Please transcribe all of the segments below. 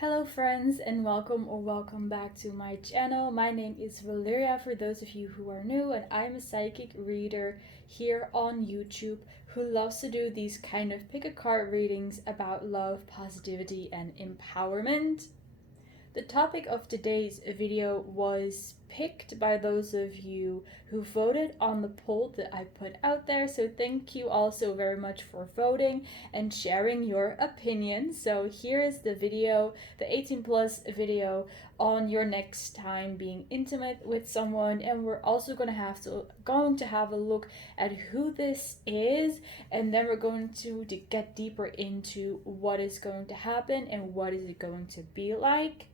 Hello friends and welcome back to my channel. My name is Valeria for those of you who are new, and I'm a psychic reader here on YouTube who loves to do these kind of pick a card readings about love, positivity and empowerment. The topic of today's video was picked by those of you who voted on the poll that I put out there, so thank you all so very much for voting and sharing your opinion. So here is the video, the 18 plus video on your next time being intimate with someone, and we're also going to have a look at who this is, and then we're going to get deeper into what is going to happen and what is it going to be like.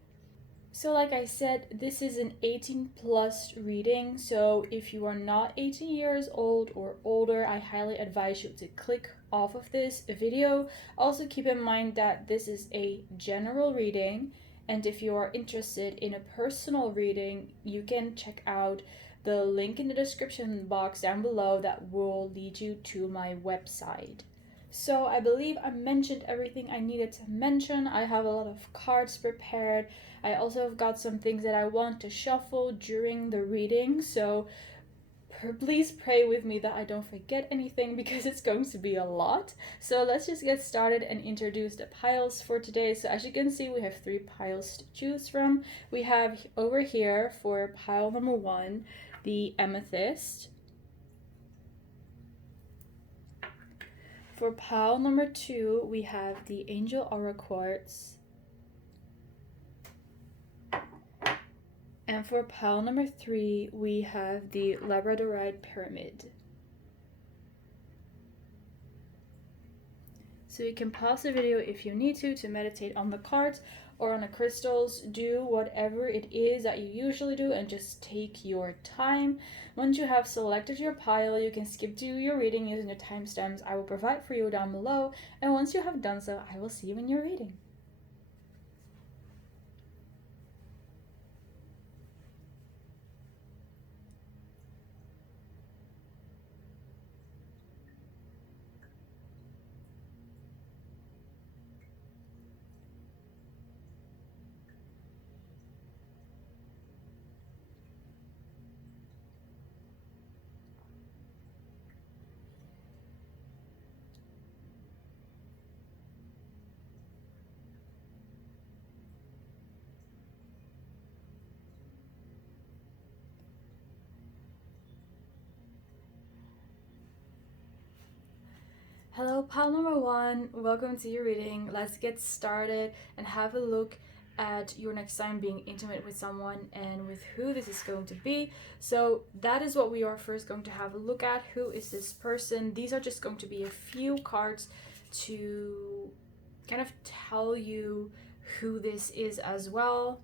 So like I said, this is an 18 plus reading, so if you are not 18 years old or older, I highly advise you to click off of this video. Also keep in mind that this is a general reading, and if you are interested in a personal reading, you can check out the link in the description box down below that will lead you to my website. So I believe I mentioned everything I needed to mention. I have a lot of cards prepared. I also have got some things that I want to shuffle during the reading, so please pray with me that I don't forget anything because it's going to be a lot. So let's just get started and introduce the piles for today. So as you can see, we have 3 piles to choose from. We have over here for pile number 1, the Amethyst. For pile number 2, we have the Angel Aura Quartz. And for pile number 3, we have the Labradorite Pyramid. So you can pause the video if you need to meditate on the cards or on the crystals. Do whatever it is that you usually do and just take your time. Once you have selected your pile, you can skip to your reading using the timestamps I will provide for you down below. And once you have done so, I will see you in your reading. Hello, pile number 1, welcome to your reading. Let's get started and have a look at your next time being intimate with someone and with who this is going to be. So that is what we are first going to have a look at. Who is this person? These are just going to be a few cards to kind of tell you who this is as well.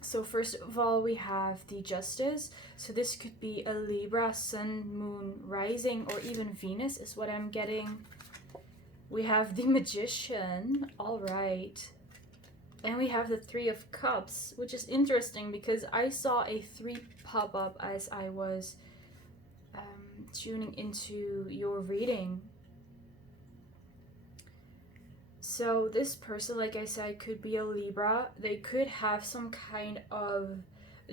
So first of all, we have the Justice. So this could be a Libra, Sun, Moon, Rising, or even Venus is what I'm getting. We have the Magician. All right. And we have the 3 of Cups, which is interesting because I saw a 3 pop up as I was tuning into your reading. So this person, like I said, could be a Libra. They could have some kind of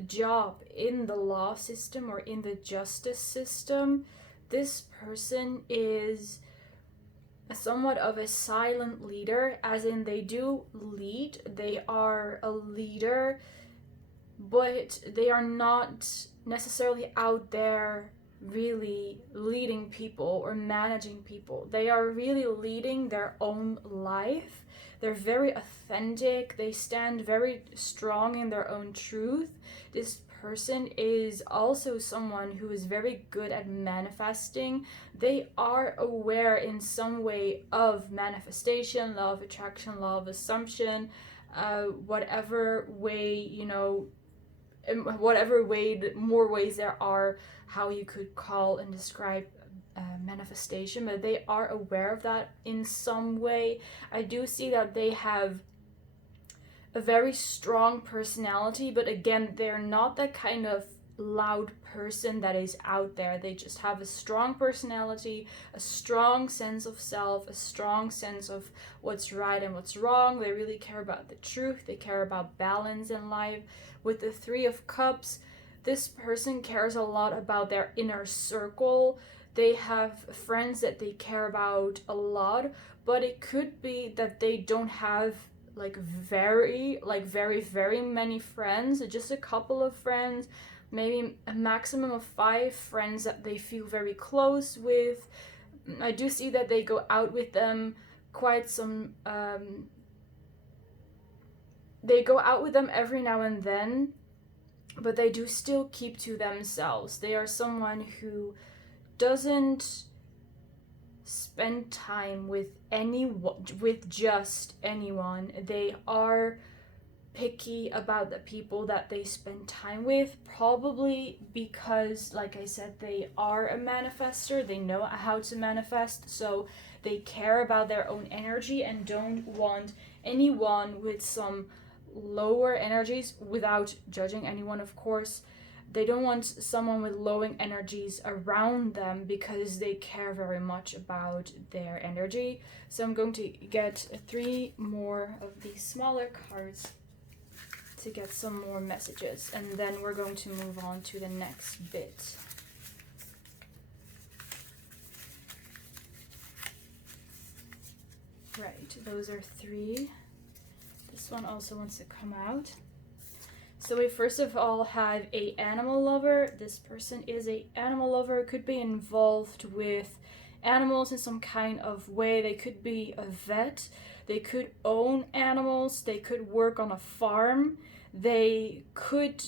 job in the law system or in the justice system. This person is somewhat of a silent leader, as in they do lead. They are a leader, but they are not necessarily out there really leading people or managing people. They are really leading their own life. They're very authentic. They stand very strong in their own truth. This person is also someone who is very good at manifesting. They are aware in some way of manifestation, law of attraction, law of assumption, whatever way, you know, in whatever way, more ways there are how you could call and describe manifestation, but they are aware of that in some way. I do see that they have a very strong personality, but again, they're not that kind of loud person that is out there. They just have a strong personality, a strong sense of self, a strong sense of what's right and what's wrong. They really care about the truth. They care about balance in life. With the Three of Cups, this person cares a lot about their inner circle. They have friends that they care about a lot, but it could be that they don't have very many friends, just a couple of friends, maybe a maximum of 5 friends that they feel very close with. I do see that they go out with them quite some, they go out with them every now and then, but they do still keep to themselves. They are someone who doesn't spend time with just anyone. They are picky about the people that they spend time with, probably because, like I said, they are a manifester. They know how to manifest, so they care about their own energy and don't want anyone with some lower energies, without judging anyone, of course. They don't want someone with lowering energies around them because they care very much about their energy. So I'm going to get 3 more of these smaller cards to get some more messages, and then we're going to move on to the next bit. Right, those are 3. This one also wants to come out. So we first of all have a animal lover. This person is a animal lover, could be involved with animals in some kind of way. They could be a vet, they could own animals, they could work on a farm, they could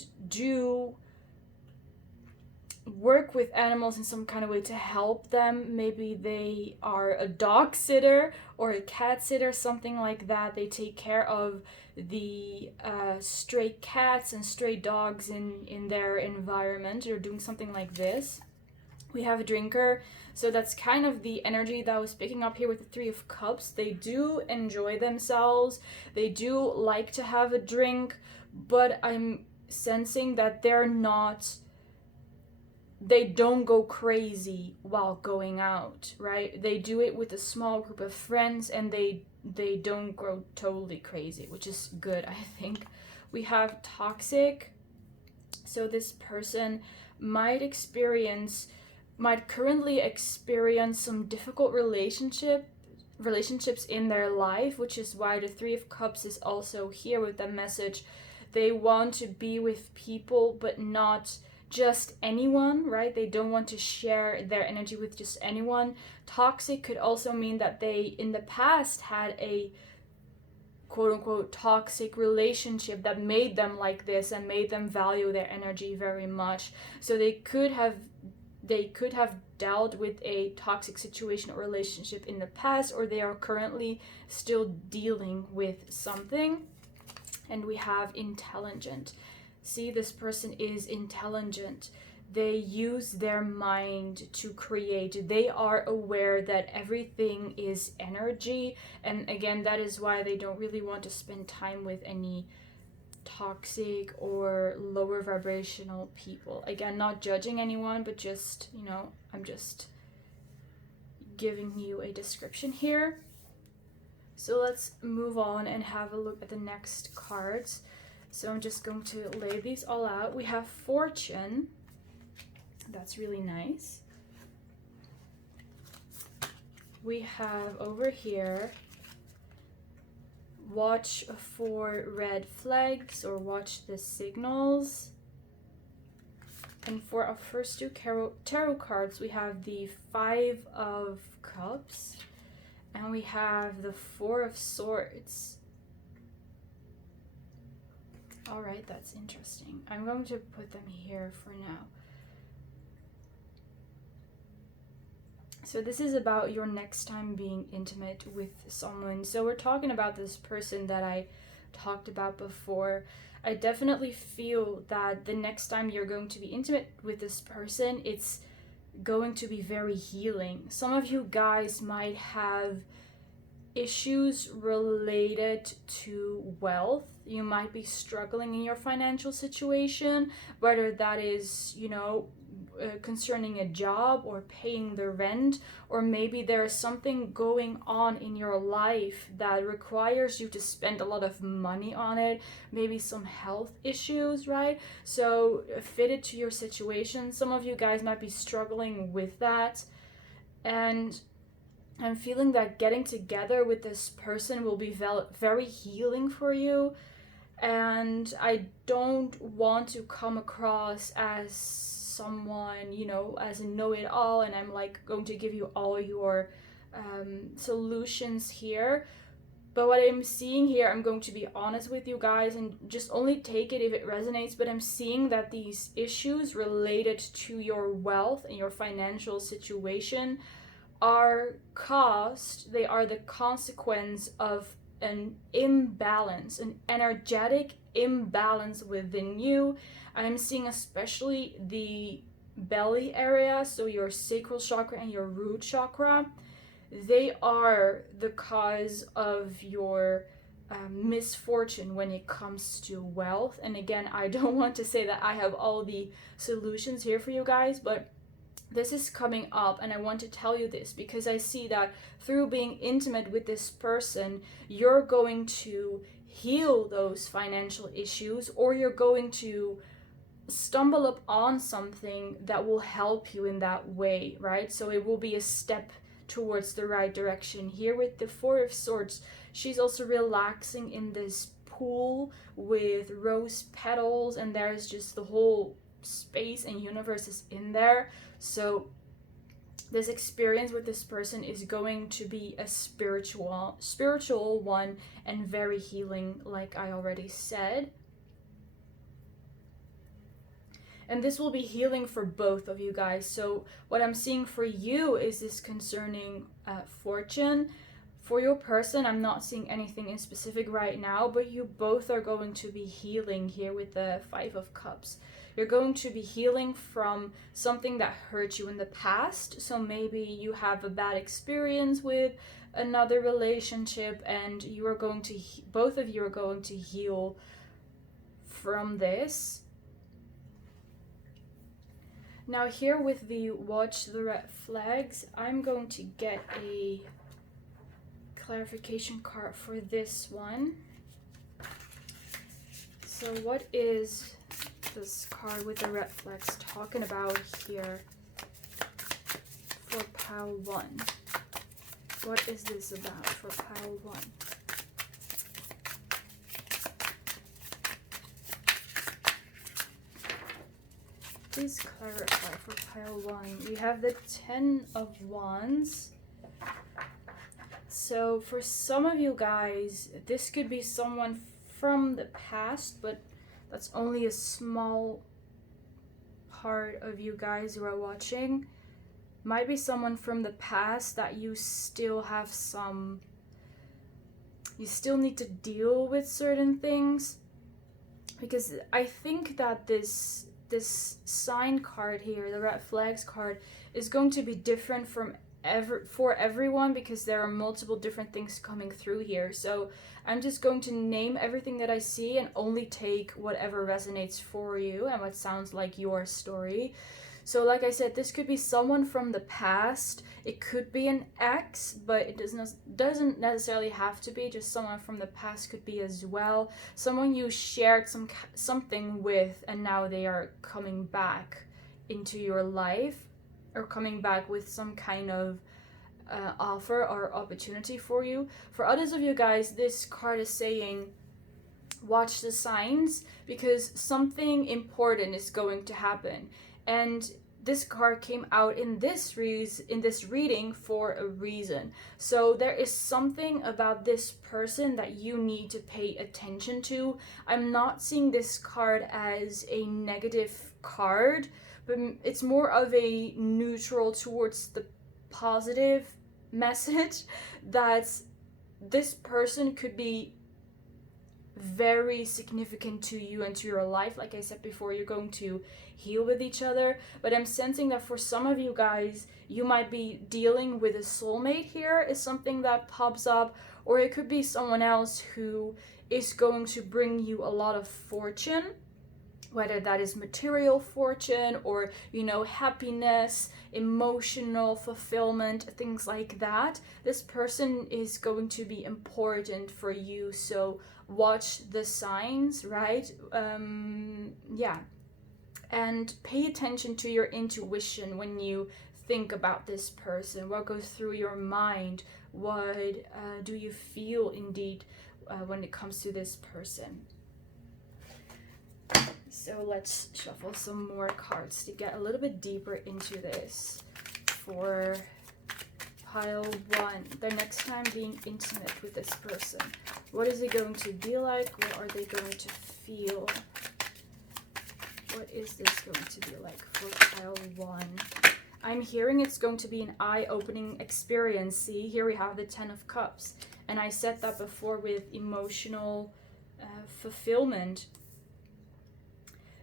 work with animals in some kind of way to help them. Maybe they are a dog sitter or a cat sitter, something like that. They take care of the stray cats and stray dogs in their environment, or doing something like this. We have a drinker, so that's kind of the energy that I was picking up here with the Three of Cups. They do enjoy themselves, they do like to have a drink, but I'm sensing that they don't go crazy while going out, right? They do it with a small group of friends, and they don't go totally crazy, which is good, I think. We have toxic. So this person might currently experience some difficult relationships in their life, which is why the Three of Cups is also here with the message. They want to be with people, but not just anyone, right? They don't want to share their energy with just anyone. Toxic could also mean that they in the past had a quote-unquote toxic relationship that made them like this and made them value their energy very much. So they could have dealt with a toxic situation or relationship in the past, or they are currently still dealing with something. And we have intelligent. See, this person is intelligent. They use their mind to create. They are aware that everything is energy. And again, that is why they don't really want to spend time with any toxic or lower vibrational people. Again, not judging anyone, but just, I'm just giving you a description here. So let's move on and have a look at the next cards. So I'm just going to lay these all out. We have Fortune. That's really nice. We have over here, watch for red flags or watch the signals. And for our first 2 tarot cards, we have the 5 of Cups and we have the 4 of Swords. All right, that's interesting. I'm going to put them here for now. So this is about your next time being intimate with someone. So we're talking about this person that I talked about before. I definitely feel that the next time you're going to be intimate with this person, it's going to be very healing. Some of you guys might have issues related to wealth. You might be struggling in your financial situation, whether that is, concerning a job or paying the rent, or maybe there's something going on in your life that requires you to spend a lot of money on it, maybe some health issues, right? So fitted to your situation. Some of you guys might be struggling with that, and I'm feeling that getting together with this person will be very healing for you. And I don't want to come across as someone, as a know-it-all, and I'm like going to give you all your solutions here. But what I'm seeing here, I'm going to be honest with you guys and just only take it if it resonates, but I'm seeing that these issues related to your wealth and your financial situation they are the consequence of an imbalance, an energetic imbalance within you. I'm seeing especially the belly area, so your sacral chakra and your root chakra. They are the cause of your misfortune when it comes to wealth. And again, I don't want to say that I have all the solutions here for you guys, but this is coming up, and I want to tell you this because I see that through being intimate with this person, you're going to heal those financial issues, or you're going to stumble upon something that will help you in that way, right? So it will be a step towards the right direction. Here with the Four of Swords, she's also relaxing in this pool with rose petals, and there's just the whole space and universe is in there. So this experience with this person is going to be a spiritual one and very healing, like I already said. And this will be healing for both of you guys. So what I'm seeing for you is this concerning fortune. For your person, I'm not seeing anything in specific right now, but you both are going to be healing here with the Five of Cups. You're going to be healing from something that hurt you in the past. So maybe you have a bad experience with another relationship, and you are going to, both of you are going to heal from this. Now here with the Watch the Red Flags, I'm going to get a clarification card for this one. So what is this card with the red flags talking about here for pile 1? What is this about for pile 1? Please clarify for pile 1. We have the 10 of Wands. So for some of you guys, this could be someone from the past, but that's only a small part of you guys who are watching. Might be someone from the past that you still have you still need to deal with certain things. Because I think that this sign card here, the red flags card, is going to be different for everyone, because there are multiple different things coming through here. So I'm just going to name everything that I see and only take whatever resonates for you and what sounds like your story. So like I said, this could be someone from the past. It could be an ex, but it doesn't necessarily have to be. Just someone from the past could be as well. Someone you shared something with, and now they are coming back into your life, or coming back with some kind of offer or opportunity for you. For others of you guys, this card is saying, watch the signs, because something important is going to happen. And this card came out in this reading for a reason. So there is something about this person that you need to pay attention to. I'm not seeing this card as a negative card, but it's more of a neutral towards the positive message that this person could be very significant to you and to your life. Like I said before, you're going to heal with each other. But I'm sensing that for some of you guys, you might be dealing with a soulmate here, is something that pops up. Or it could be someone else who is going to bring you a lot of fortune, whether that is material fortune or, you know, happiness, emotional fulfillment, things like that. This person is going to be important for you, so watch the signs, right? Yeah, and pay attention to your intuition when you think about this person. What goes through your mind? What do you feel indeed when it comes to this person? So let's shuffle some more cards to get a little bit deeper into this. For pile 1, their next time being intimate with this person. What is it going to be like? What are they going to feel? What is this going to be like for pile 1? I'm hearing it's going to be an eye-opening experience. See, here we have the 10 of Cups. And I said that before with emotional fulfillment.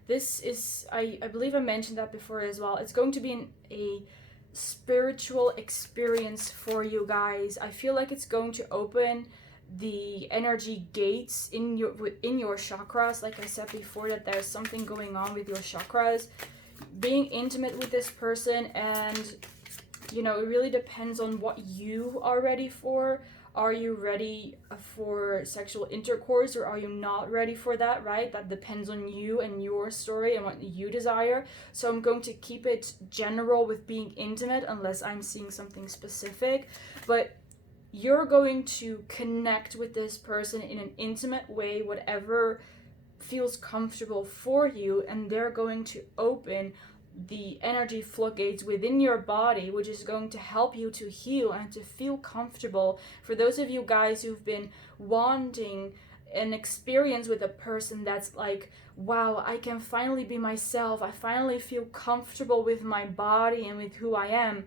This is, I believe I mentioned that before as well. It's going to be a spiritual experience for you guys. I feel like it's going to open the energy gates in your chakras. Like I said before, that there's something going on with your chakras. Being intimate with this person, and you know, it really depends on what you are ready for. Are you ready for sexual intercourse, or are you not ready for that, right? That depends on you and your story and what you desire. So I'm going to keep it general with being intimate unless I'm seeing something specific. But you're going to connect with this person in an intimate way, whatever feels comfortable for you, and they're going to open the energy floodgates within your body, which is going to help you to heal and to feel comfortable. For those of you guys who've been wanting an experience with a person that's like, wow, I can finally be myself, I finally feel comfortable with my body and with who I am,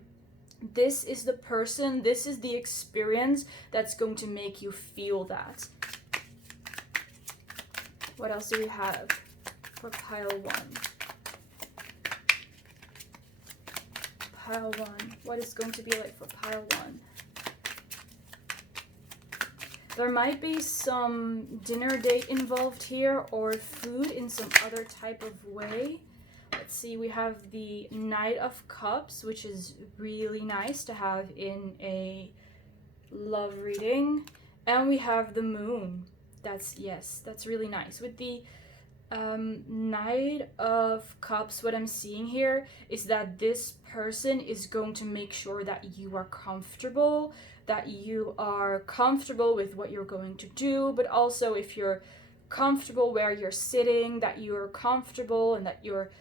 this is the person, this is the experience that's going to make you feel that. What else do we have for pile 1? Pile 1. What is going to be like for pile 1? There might be some dinner date involved here, or food in some other type of way. Let's see, we have the Knight of Cups, which is really nice to have in a love reading. And we have the Moon. That's really nice. With the Knight of Cups, what I'm seeing here is that this person is going to make sure that you are comfortable, with what you're going to do, but also if you're comfortable where you're sitting, that you're comfortable and that you're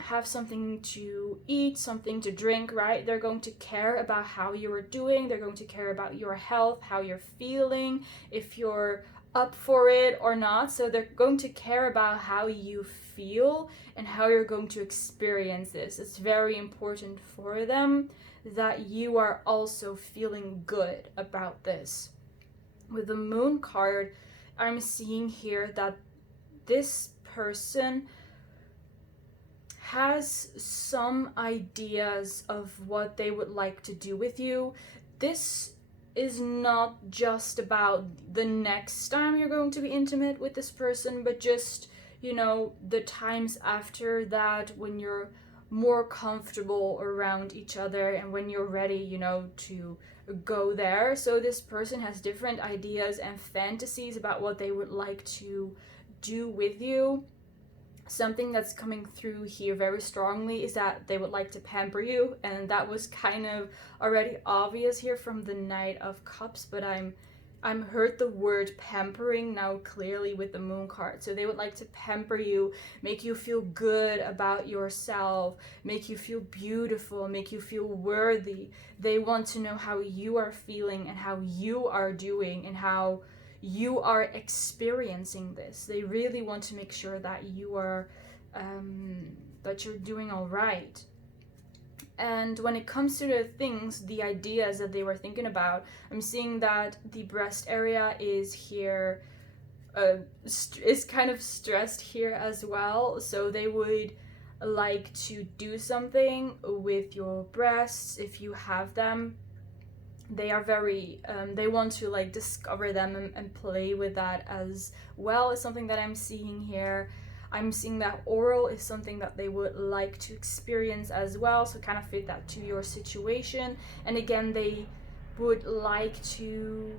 have something to eat, something to drink, right? They're going to care about how you are doing. They're going to care about your health, how you're feeling, if you're up for it or not. So they're going to care about how you feel and how you're going to experience this. It's very important for them that you are also feeling good about this. With the Moon card, I'm seeing here that this person has some ideas of what they would like to do with you. This is not just about the next time you're going to be intimate with this person, but just, you know, the times after that, when you're more comfortable around each other and when you're ready, you know, to go there. So this person has different ideas and fantasies about what they would like to do with you. Something that's coming through here very strongly is that they would like to pamper you, and that was kind of already obvious here from the Knight of Cups, but I'm heard the word pampering now clearly with the Moon card. So they would like to pamper you, make you feel good about yourself, make you feel beautiful, make you feel worthy. They want to know how you are feeling and how you are doing and how you are experiencing this. They really want to make sure that you are that you're doing all right. And when it comes to the things, the ideas that they were thinking about, I'm seeing that the breast area is here is kind of stressed here as well. So they would like to do something with your breasts if you have them. They are very they want to like discover them and play with that as well, is something that I'm seeing here. I'm seeing that oral is something that they would like to experience as well, so kind of fit that to your situation. And again, they would like to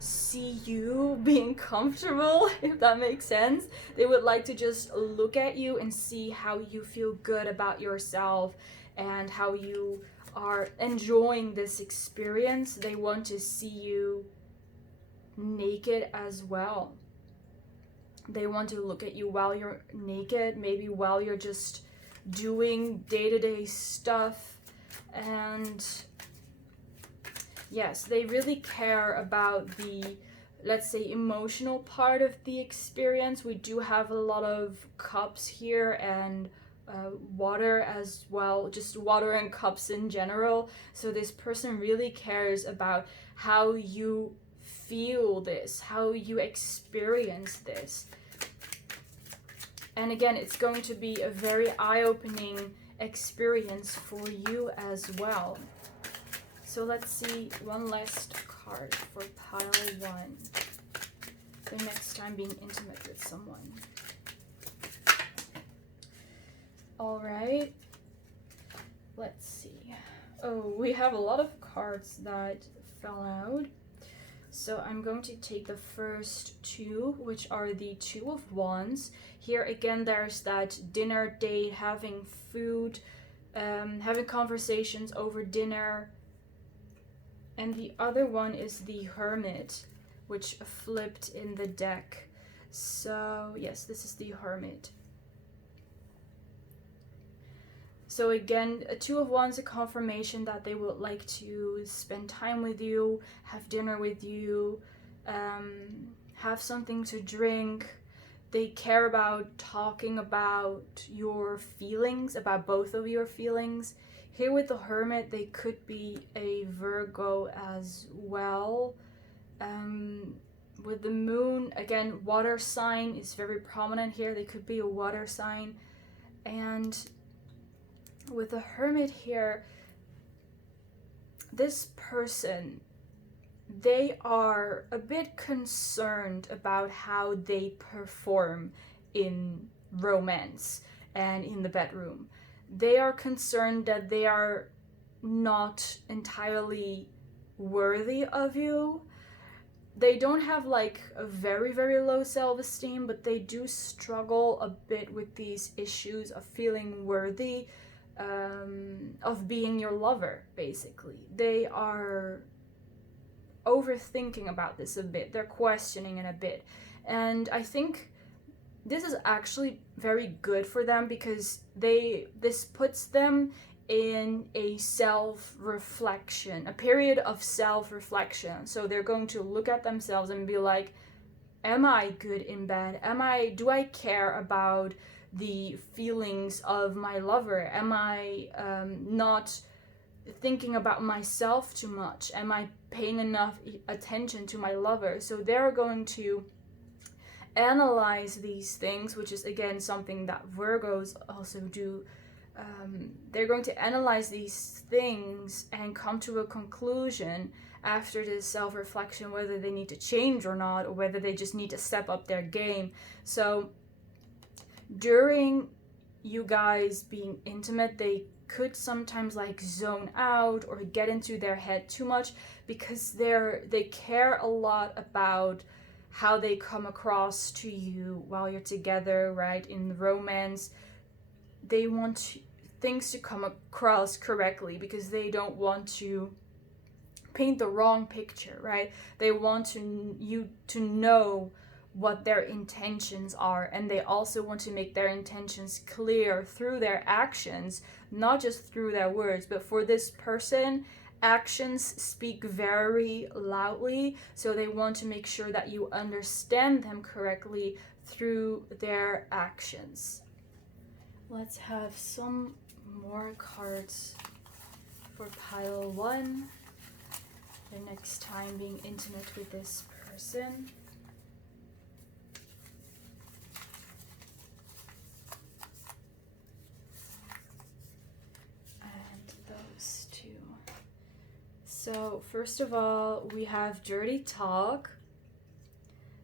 see you being comfortable, if that makes sense. They would like to just look at you and see how you feel good about yourself and how you are enjoying this experience. They want to see you naked as well. They want to look at you while you're naked, maybe while you're just doing day-to-day stuff. And yes, they really care about the, let's say, emotional part of the experience. We do have a lot of cups here and water as well, just water and cups in general. So this person really cares about how you feel this, how you experience this. And again, it's going to be a very eye-opening experience for you as well. So let's see one last card for pile 1. The next time being intimate with someone. Alright. Let's see. Oh, we have a lot of cards that fell out. So I'm going to take the first 2, which are the 2 of Wands. Here again, there's that dinner date, having food, having conversations over dinner. And the other one is the Hermit, which flipped in the deck. So yes, this is the Hermit. So again, a 2 of Wands, a confirmation that they would like to spend time with you, have dinner with you, have something to drink. They care about talking about your feelings, about both of your feelings. Here with the Hermit, they could be a Virgo as well. With the Moon, again, water sign is very prominent here. They could be a water sign. And with the Hermit here, this person, they are a bit concerned about how they perform in romance and in the bedroom. They are concerned that they are not entirely worthy of you. They don't have like a very, very low self-esteem, but they do struggle a bit with these issues of feeling worthy, of being your lover, basically. They are overthinking about this a bit. They're questioning it a bit. And I think this is actually very good for them, because this puts them in a self-reflection, a period of self-reflection. So they're going to look at themselves and be like, am I good in bed? Do I care about the feelings of my lover? Am I not thinking about myself too much? Am I paying enough attention to my lover? So they're going to analyze these things, which is again something that Virgos also do. They're going to analyze these things and come to a conclusion after this self-reflection, whether they need to change or not, or whether they just need to step up their game. So during you guys being intimate, they could sometimes like zone out or get into their head too much, because they care a lot about how they come across to you while you're together, right? In romance, they want things to come across correctly, because they don't want to paint the wrong picture, right? They want you to know what their intentions are, and they also want to make their intentions clear through their actions, not just through their words. But for this person, actions speak very loudly, so they want to make sure that you understand them correctly through their actions. Let's have some more cards for pile 1. The next time being intimate with this person. So first of all, we have dirty talk.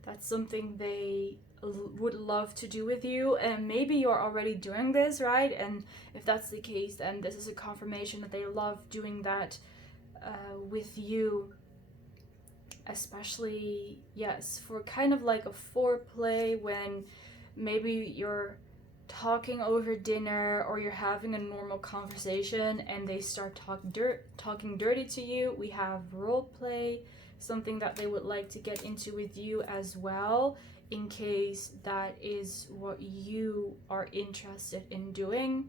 That's something they would love to do with you, and maybe you're already doing this, right? And if that's the case, then this is a confirmation that they love doing that with you, especially, yes, for kind of like a foreplay, when maybe you're talking over dinner or you're having a normal conversation and they start talking dirty to you. We have role play, something that they would like to get into with you as well, in case that is what you are interested in doing.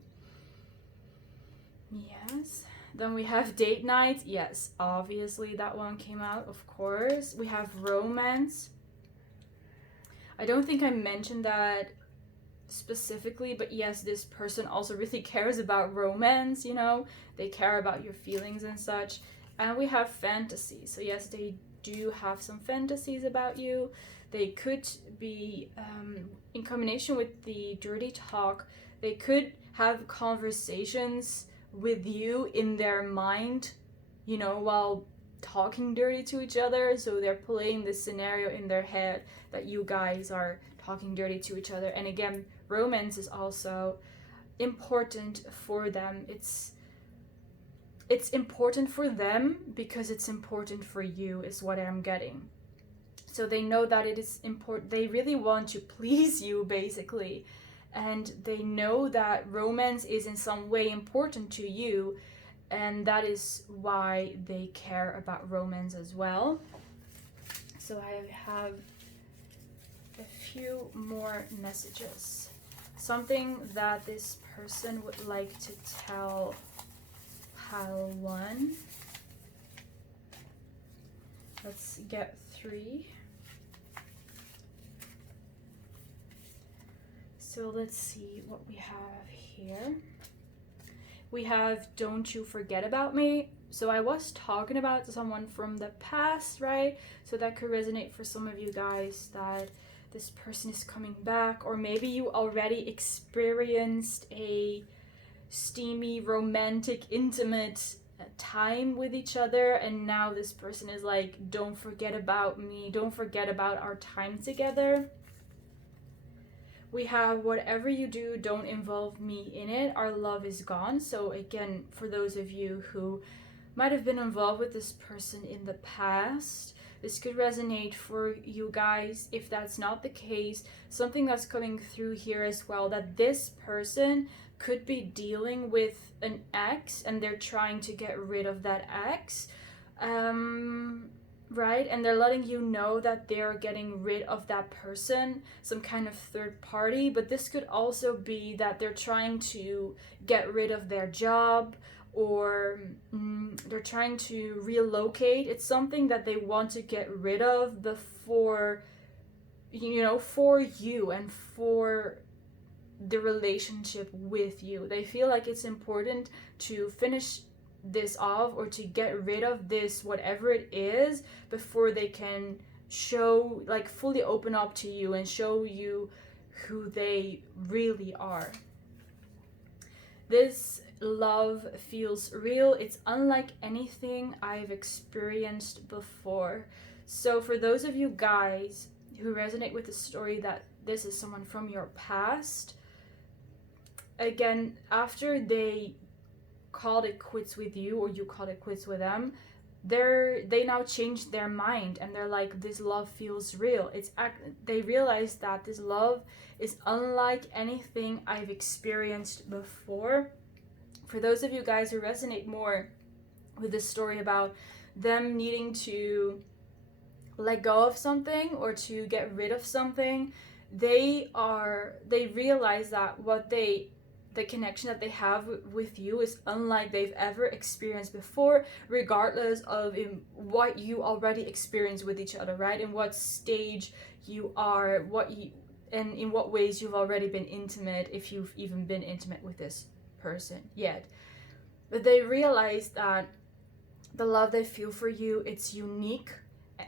Yes. Then we have date night. Yes, obviously that one came out, of course. We have romance. I don't think I mentioned that specifically, but yes, this person also really cares about romance, you know, they care about your feelings and such. And we have fantasy. So yes, they do have some fantasies about you. They could be in combination with the dirty talk, they could have conversations with you in their mind, you know, while talking dirty to each other. So they're playing this scenario in their head that you guys are talking dirty to each other. And again, romance is also important for them. It's important for them because it's important for you, is what I'm getting. So they know that it is important. They really want to please you, basically. And they know that romance is in some way important to you, and that is why they care about romance as well. So I have a few more messages. Something that this person would like to tell pile 1. Let's get 3. So let's see what we have here. We have don't you forget about me. So I was talking about someone from the past, right? So that could resonate for some of you guys, that this person is coming back, or maybe you already experienced a steamy, romantic, intimate time with each other, and now this person is like, don't forget about me, don't forget about our time together. We have whatever you do, don't involve me in it, our love is gone. So again, for those of you who might have been involved with this person in the past, this could resonate for you guys. If that's not the case, something that's coming through here as well, that this person could be dealing with an ex and they're trying to get rid of that ex, right? And they're letting you know that they're getting rid of that person, some kind of third party. But this could also be that they're trying to get rid of their job, or they're trying to relocate. It's something that they want to get rid of before, you know, for you and for the relationship with you. They feel like it's important to finish this off, or to get rid of this, whatever it is, before they can show, like, fully open up to you and show you who they really are. This love feels real. It's unlike anything I've experienced before. So for those of you guys who resonate with the story that this is someone from your past, again, after they called it quits with you, or you called it quits with them, they now changed their mind, and they're like, this love feels real. They realize that this love is unlike anything I've experienced before. For those of you guys who resonate more with this story about them needing to let go of something or to get rid of something, they realize that the connection that they have with you is unlike they've ever experienced before, regardless of what you already experienced with each other, right? In what stage you are, and in what ways you've already been intimate, if you've even been intimate with this person yet. But they realize that the love they feel for you, it's unique,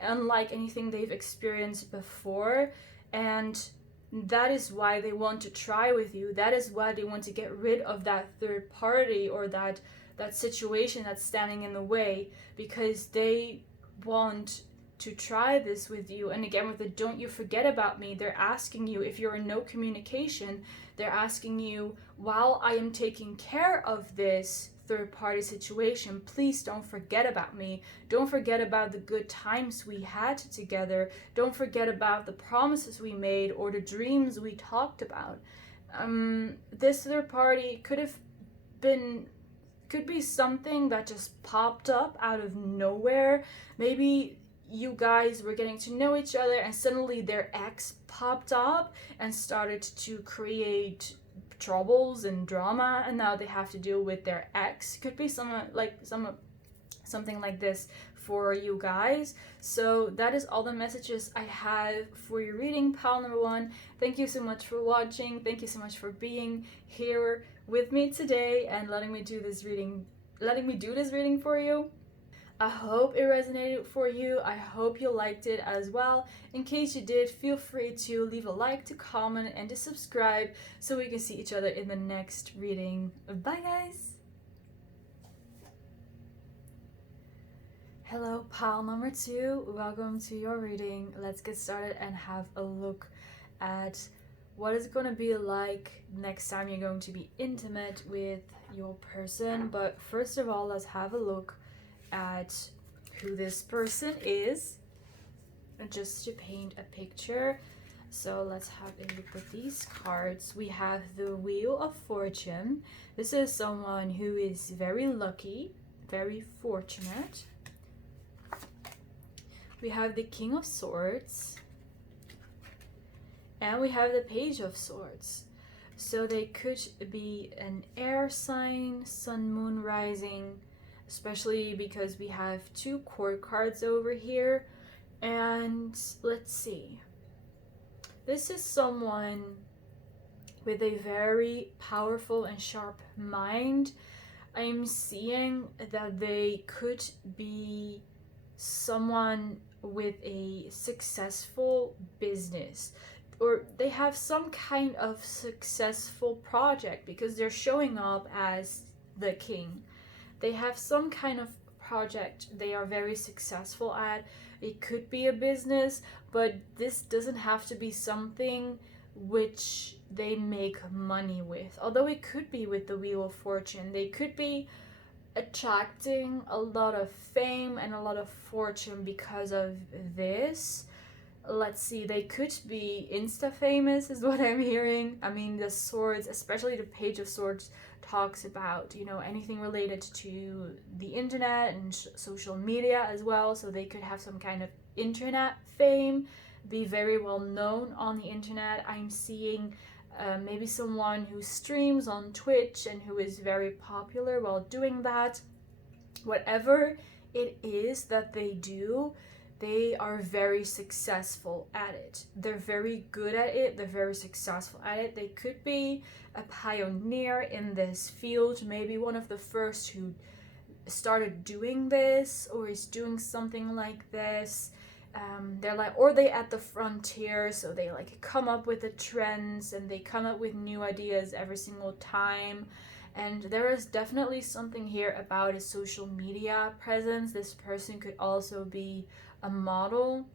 unlike anything they've experienced before, and that is why they want to try with you. That is why they want to get rid of that third party, or that that situation that's standing in the way, because they want to try this with you. And again, with the don't you forget about me, they're asking you, if you're in no communication, they're asking you, while I am taking care of this third party situation, please don't forget about me. Don't forget about the good times we had together. Don't forget about the promises we made or the dreams we talked about. This third party could be something that just popped up out of nowhere. Maybe you guys were getting to know each other and suddenly their ex popped up and started to create troubles and drama, and now they have to deal with their ex. Could be something like this for you guys. So that is all the messages I have for your reading, pile number 1. Thank you so much for watching. Thank you so much for being here with me today and letting me do this reading for you. I hope it resonated for you. I hope you liked it as well. In case you did, feel free to leave a like, to comment, and to subscribe so we can see each other in the next reading. Bye, guys! Hello, pile number 2. Welcome to your reading. Let's get started and have a look at what it's going to be like next time you're going to be intimate with your person. But first of all, let's have a look at who this person is, and just to paint a picture. So let's have a look at these cards. We have the Wheel of Fortune. This is someone who is very lucky, very fortunate. We have the King of Swords, and we have the Page of Swords. So they could be an air sign, sun, moon, rising, especially because we have 2 court cards over here. And let's see. This is someone with a very powerful and sharp mind. I'm seeing that they could be someone with a successful business, or they have some kind of successful project, because they're showing up as the king. They have some kind of project they are very successful at. It could be a business, but this doesn't have to be something which they make money with. Although it could be with the Wheel of Fortune. They could be attracting a lot of fame and a lot of fortune because of this. Let's see, they could be insta famous is what I'm hearing. I mean, the swords, especially the Page of Swords, talks about, you know, anything related to the internet and social media as well. So they could have some kind of internet fame, be very well known on the internet. I'm seeing maybe someone who streams on Twitch and who is very popular while doing that. Whatever it is that they do, they are very successful at it. They're very good at it. They're very successful at it. They could be a pioneer in this field, maybe one of the first who started doing this or is doing something like this. They're like, or they at the frontier, so they like come up with the trends and they come up with new ideas every single time. And there is definitely something here about a social media presence. This person could also be a model,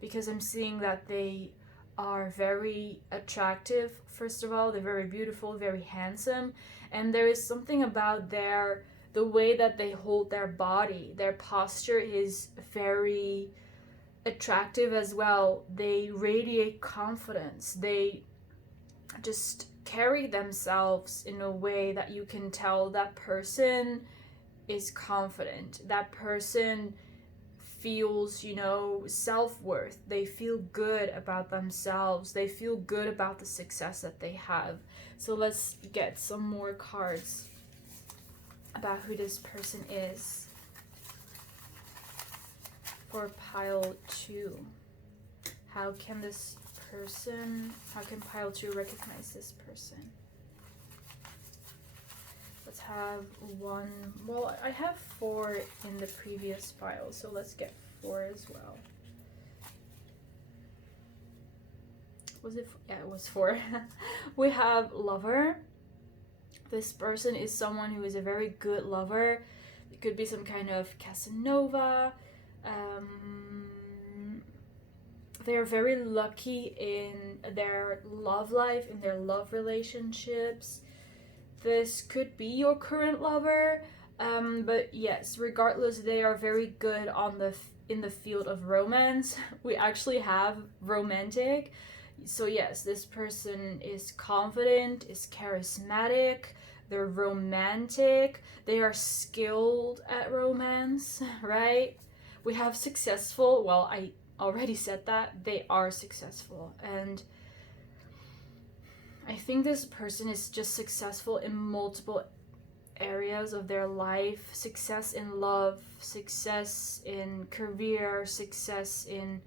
because I'm seeing that they are very attractive. First of all, they're very beautiful, very handsome, and there is something about the way that they hold their body. Their posture is very attractive as well. They radiate confidence. They just carry themselves in a way that you can tell that person is confident. That person feels, you know, self-worth. They feel good about themselves. They feel good about the success that they have. So let's get some more cards about who this person is for pile 2. How can pile 2 recognize this person? Let's have one. Well, I have 4 in the previous pile, so let's get 4 as well. Was it? Yeah, it was 4. We have Lover, This person is someone who is a very good lover. It could be some kind of Casanova. They're very lucky in their love life, in their love relationships. This could be your current lover, but yes, regardless, they are very good in the field of romance. We actually have romantic. So yes, this person is confident, is charismatic, they're romantic, they are skilled at romance, right? We have successful, well, I already said that, they are successful. And I think this person is just successful in multiple areas of their life. Success in love, success in career, success in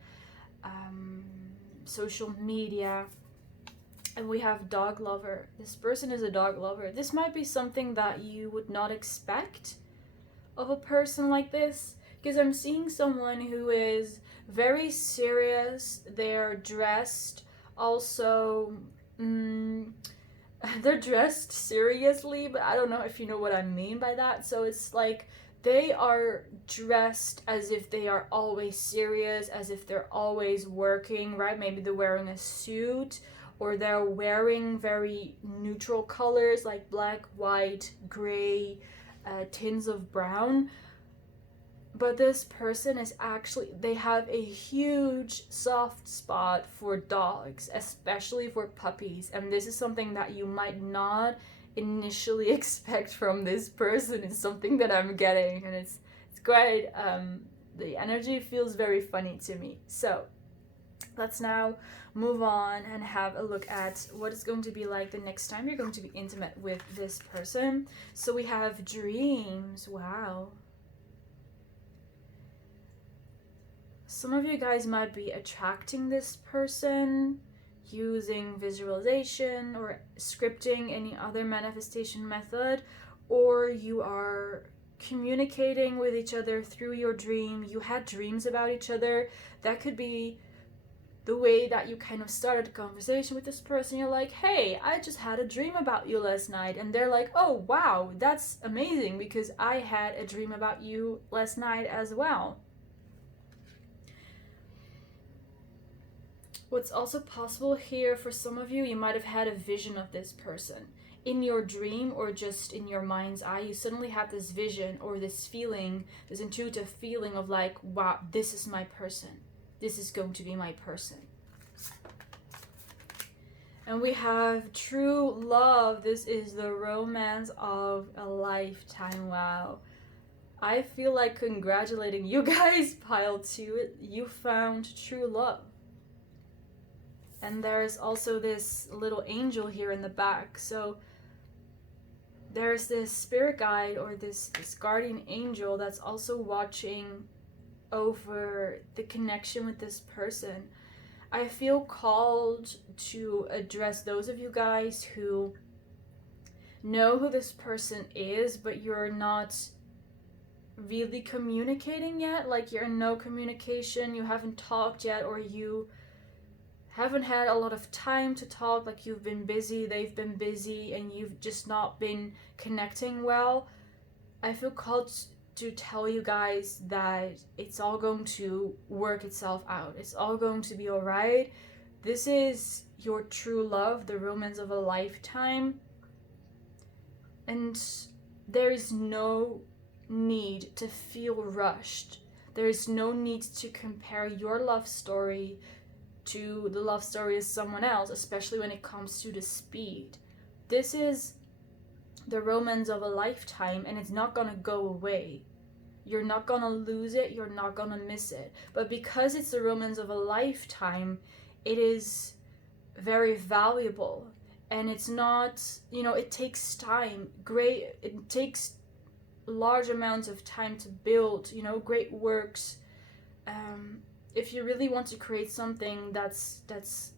social media. And we have dog lover. This person is a dog lover. This might be something that you would not expect of a person like this, because I'm seeing someone who is very serious. They're dressed also they're dressed seriously, but I don't know if you know what I mean by that. So it's like they are dressed as if they are always serious, as if they're always working, right? Maybe they're wearing a suit, or they're wearing very neutral colors like black, white, gray, tints of brown. But this person is actually, they have a huge soft spot for dogs, especially for puppies. And this is something that you might not initially expect from this person. It's something that I'm getting, and it's quite, the energy feels very funny to me. So let's now move on and have a look at what it's going to be like the next time you're going to be intimate with this person. So we have dreams. Wow. Some of you guys might be attracting this person using visualization or scripting, any other manifestation method, or you are communicating with each other through your dream. You had dreams about each other. That could be the way that you kind of started a conversation with this person. You're like, hey, I just had a dream about you last night. And they're like, oh, wow, that's amazing, because I had a dream about you last night as well. What's also possible here for some of you, you might have had a vision of this person. In your dream or just in your mind's eye, you suddenly have this vision or this feeling, this intuitive feeling of like, wow, this is my person. This is going to be my person. And we have true love. This is the romance of a lifetime. Wow. I feel like congratulating you guys, pile 2. You found true love. And there's also this little angel here in the back. So there's this spirit guide or this guardian angel that's also watching over the connection with this person. I feel called to address those of you guys who know who this person is, but you're not really communicating yet. Like you're in no communication, you haven't talked yet, or you haven't had a lot of time to talk, like you've been busy, they've been busy, and you've just not been connecting well. I feel called to tell you guys that it's all going to work itself out. It's all going to be alright. This is your true love, the romance of a lifetime. And there is no need to feel rushed. There is no need to compare your love story to the love story of someone else, especially when it comes to the speed. This is the romance of a lifetime, and it's not gonna go away. You're not gonna lose it, you're not gonna miss it. But because it's the romance of a lifetime, it is very valuable. And it's not, it takes time. It takes large amounts of time to build, great works. If you really want to create something that's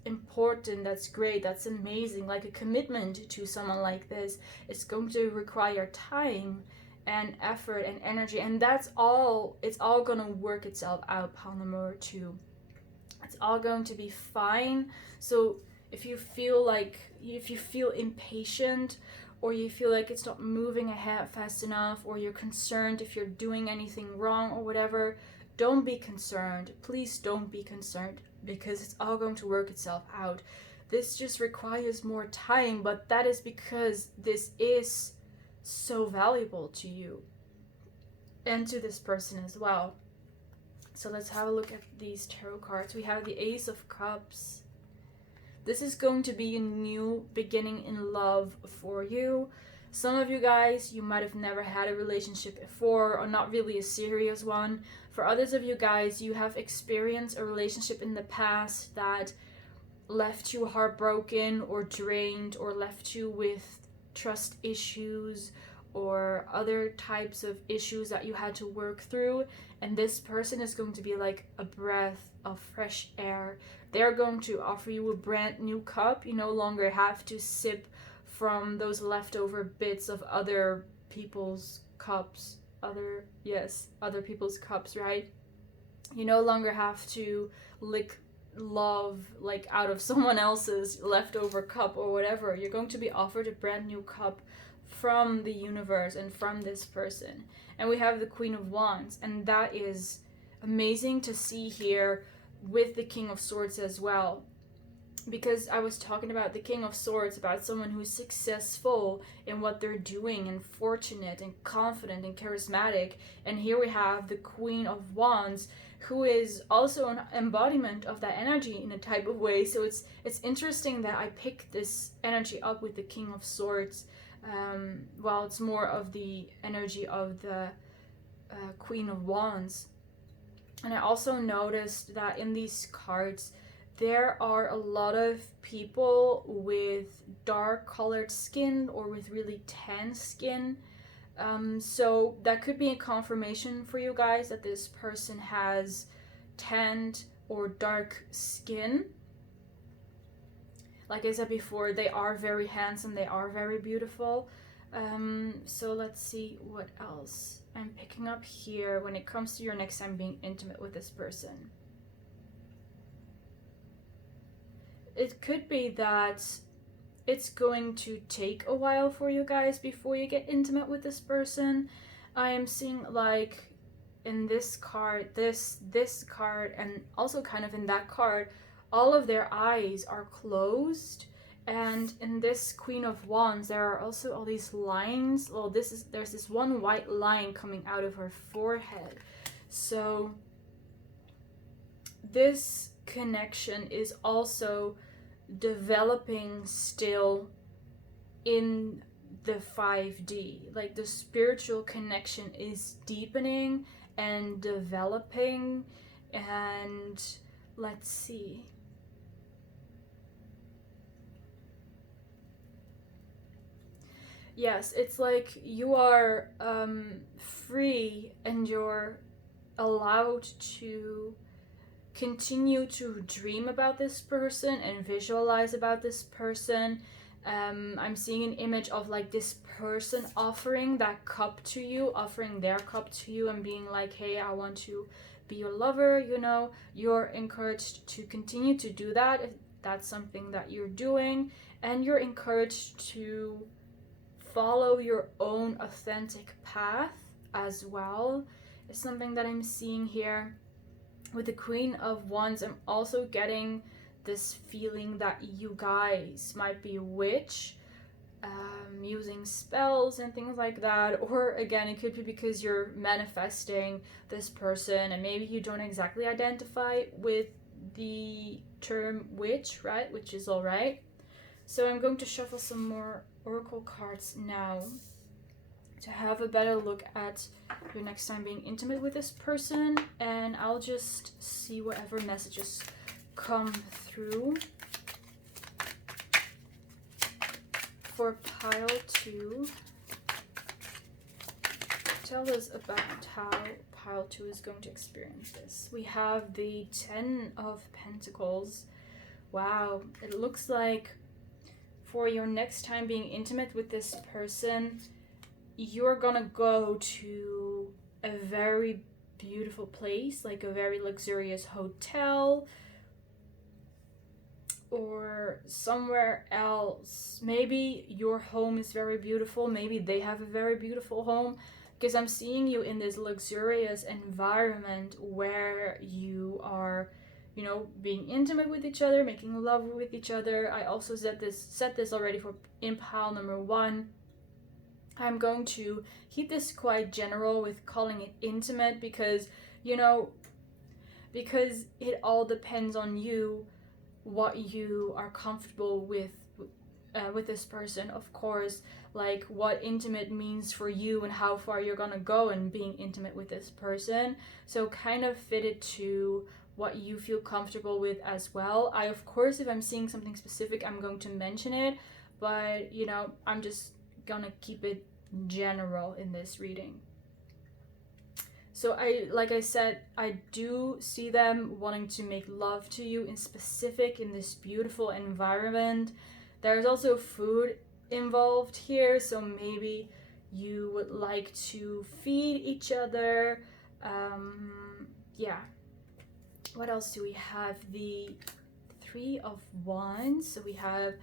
important, that's great, that's amazing, like a commitment to someone like this, it's going to require time and effort and energy, and it's all gonna work itself out, pile number 2. It's all going to be fine. So if you feel impatient, or you feel like it's not moving ahead fast enough, or you're concerned if you're doing anything wrong or whatever, don't be concerned. Please don't be concerned, because it's all going to work itself out. This just requires more time, but that is because this is so valuable to you and to this person as well. So let's have a look at these tarot cards. We have the Ace of Cups. This is going to be a new beginning in love for you. Some of you guys, you might have never had a relationship before, or not really a serious one. For others of you guys, you have experienced a relationship in the past that left you heartbroken or drained, or left you with trust issues or other types of issues that you had to work through. And this person is going to be like a breath of fresh air. They're going to offer you a brand new cup. You no longer have to sip from those leftover bits of other people's cups. Other people's cups, right? You no longer have to lick love like out of someone else's leftover cup or whatever. You're going to be offered a brand new cup from the universe and from this person. And we have the Queen of Wands, and that is amazing to see here with the King of Swords as well, because I was talking about the King of Swords, about someone who's successful in what they're doing and fortunate and confident and charismatic, and here we have the Queen of Wands, who is also an embodiment of that energy in a type of way. So it's interesting that I picked this energy up with the King of Swords, while it's more of the energy of the Queen of Wands. And I also noticed that in these cards there are a lot of people with dark colored skin or with really tan skin. So that could be a confirmation for you guys that this person has tanned or dark skin. Like I said before, they are very handsome, they are very beautiful. So let's see what else I'm picking up here when it comes to your next time being intimate with this person. It could be that it's going to take a while for you guys before you get intimate with this person. I am seeing, like, in this card, this card, and also kind of in that card, all of their eyes are closed. And in this Queen of Wands, there are also all these lines. Well, there's this one white line coming out of her forehead. So this connection is also developing still in the 5D. Like, the spiritual connection is deepening and developing. And let's see. Yes, it's like you are free, and you're allowed to continue to dream about this person and visualize about this person. I'm seeing an image of like this person offering that cup to you, offering their cup to you and being like, hey, I want to be your lover. You know, you're encouraged to continue to do that if that's something that you're doing, and you're encouraged to follow your own authentic path as well. It's something that I'm seeing here. With the Queen of Wands, I'm also getting this feeling that you guys might be a witch, using spells and things like that. Or again, it could be because you're manifesting this person and maybe you don't exactly identify with the term witch, right? Which is all right. So I'm going to shuffle some more oracle cards now to have a better look at your next time being intimate with this person, and I'll just see whatever messages come through. For pile 2, tell us about how pile 2 is going to experience this. We have the 10 of Pentacles. Wow, it looks like for your next time being intimate with this person, you're gonna go to a very beautiful place, like a very luxurious hotel, or somewhere else. Maybe your home is very beautiful, maybe they have a very beautiful home, because I'm seeing you in this luxurious environment where you are, you know, being intimate with each other, making love with each other. I also set this already for in pile number 1. I'm going to keep this quite general with calling it intimate, because, you know, because it all depends on you, what you are comfortable with this person, of course, like what intimate means for you and how far you're gonna go in being intimate with this person. So kind of fit it to what you feel comfortable with as well. I, of course, if I'm seeing something specific, I'm going to mention it, but, you know, I'm just gonna keep it general in this reading. So like I said, I do see them wanting to make love to you in specific in this beautiful environment. There's also food involved here, so maybe you would like to feed each other. Yeah. What else do we have? The 3 of Wands. So we have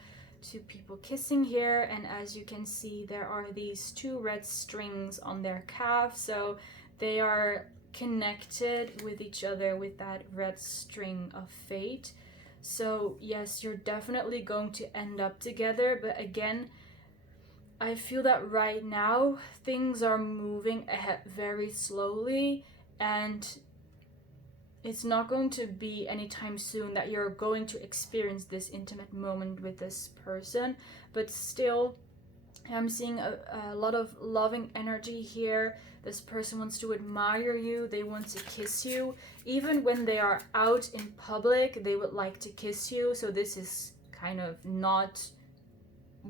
2 people kissing here, and as you can see, there are these 2 red strings on their calf. So they are connected with each other with that red string of fate. So yes, you're definitely going to end up together, but again, I feel that right now things are moving ahead very slowly, and it's not going to be anytime soon that you're going to experience this intimate moment with this person, but still I'm seeing a lot of loving energy here. This person wants to admire you, they want to kiss you. Even when they are out in public, they would like to kiss you. So this is kind of not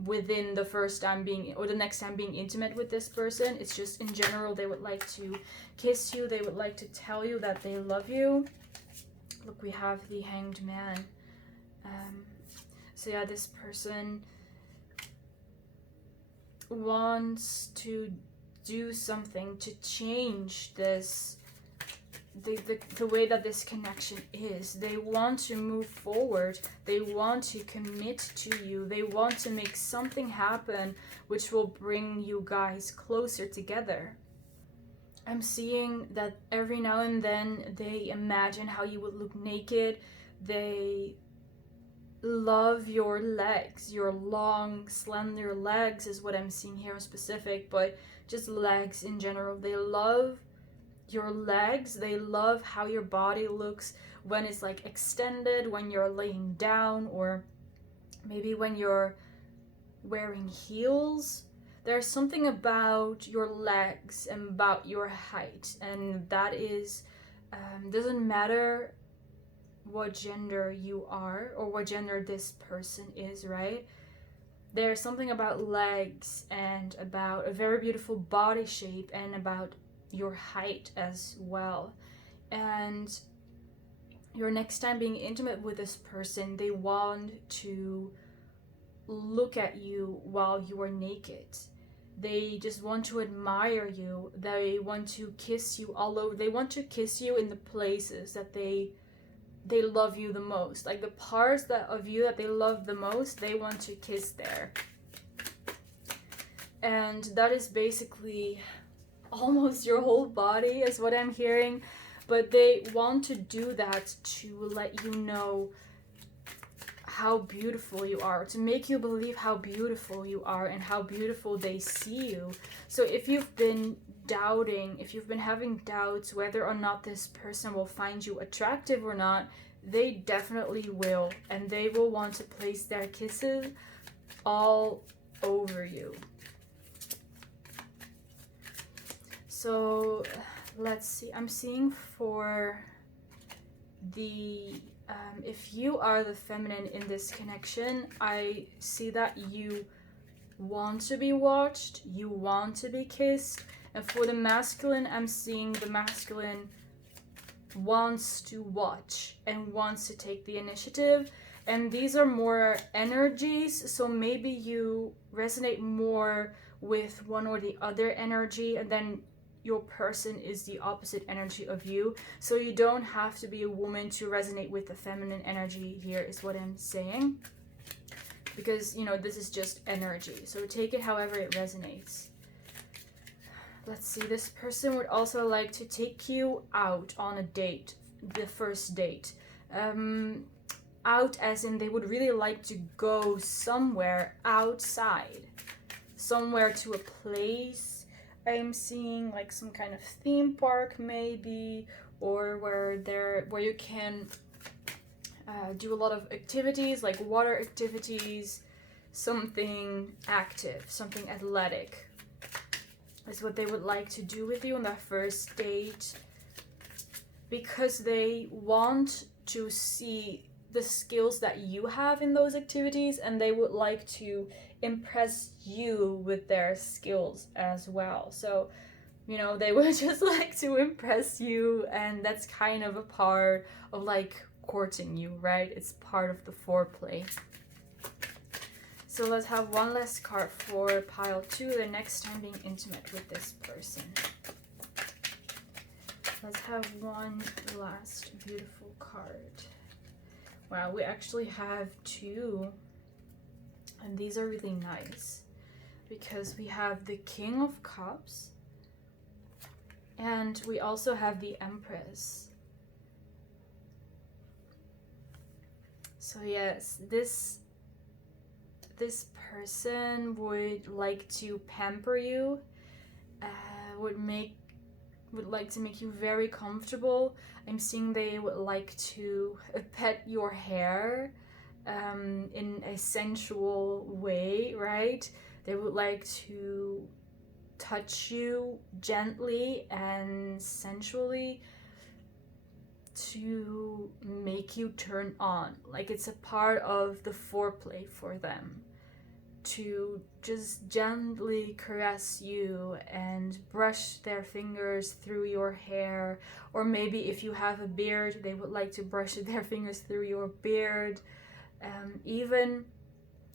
within the first time being, or the next time being intimate with this person. It's just in general, they would like to kiss you, they would like to tell you that they love you. Look, we have the Hanged Man. So yeah, this person wants to do something to change this, the way that this connection is. They want to move forward, they want to commit to you, they want to make something happen which will bring you guys closer together. I'm seeing that every now and then they imagine how you would look naked. They love your legs, your long, slender legs is what I'm seeing here in specific, but just legs in general. They love your legs, they love how your body looks when it's like extended, when you're laying down, or maybe when you're wearing heels. There's something about your legs and about your height, and that is doesn't matter what gender you are or what gender this person is, right? There's something about legs and about a very beautiful body shape and about your height as well. And your next time being intimate with this person, they want to look at you while you are naked. They just want to admire you. They want to kiss you all over. They want to kiss you in the places that they love you the most. Like the parts of you that they love the most, they want to kiss there. And that is basically almost your whole body is what I'm hearing. But they want to do that to let you know how beautiful you are, to make you believe how beautiful you are and how beautiful they see you. So if you've been doubting, if you've been having doubts whether or not this person will find you attractive or not, they definitely will, and they will want to place their kisses all over you. So let's see, I'm seeing for the if you are the feminine in this connection, I see that you want to be watched, you want to be kissed. And for the masculine, I'm seeing the masculine wants to watch and wants to take the initiative. And these are more energies, so maybe you resonate more with one or the other energy, and then your person is the opposite energy of you. So you don't have to be a woman to resonate with the feminine energy here, is what I'm saying. Because, you know, this is just energy. So take it however it resonates. Let's see, this person would also like to take you out on a date, the first date. Out as in they would really like to go somewhere outside, somewhere to a place. I'm seeing like some kind of theme park maybe, or where you can do a lot of activities, like water activities, something active, something athletic. Is what they would like to do with you on that first date, because they want to see the skills that you have in those activities, and they would like to impress you with their skills as well. So, you know, they would just like to impress you, and that's kind of a part of like courting you, right? It's part of the foreplay. So let's have one last card for pile 2, the next time being intimate with this person. Let's have one last beautiful card. Wow, we actually have 2. And these are really nice. Because we have the King of Cups. And we also have the Empress. So yes, this person would like to pamper you, would like to make you very comfortable. I'm seeing they would like to pet your hair in a sensual way, right? They would like to touch you gently and sensually to make you turn on. Like it's a part of the foreplay for them, to just gently caress you and brush their fingers through your hair. Or maybe if you have a beard, they would like to brush their fingers through your beard. Even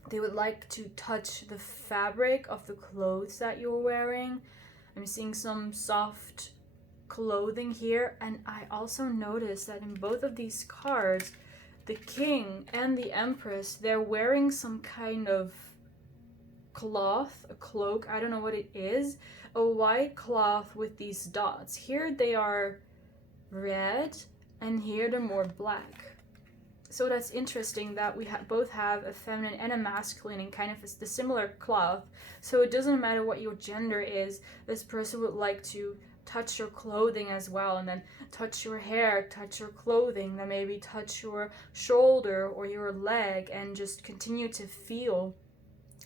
they would like to touch the fabric of the clothes that you're wearing. I'm seeing some soft clothing here, and I also noticed that in both of these cards, the King and the Empress, they're wearing some kind of cloth, a cloak, I don't know what it is, a white cloth with these dots. Here they are red, and here they're more black. So that's interesting that we both have a feminine and a masculine in kind of the similar cloth. So it doesn't matter what your gender is, this person would like to touch your clothing as well, and then touch your hair, touch your clothing, then maybe touch your shoulder or your leg, and just continue to feel.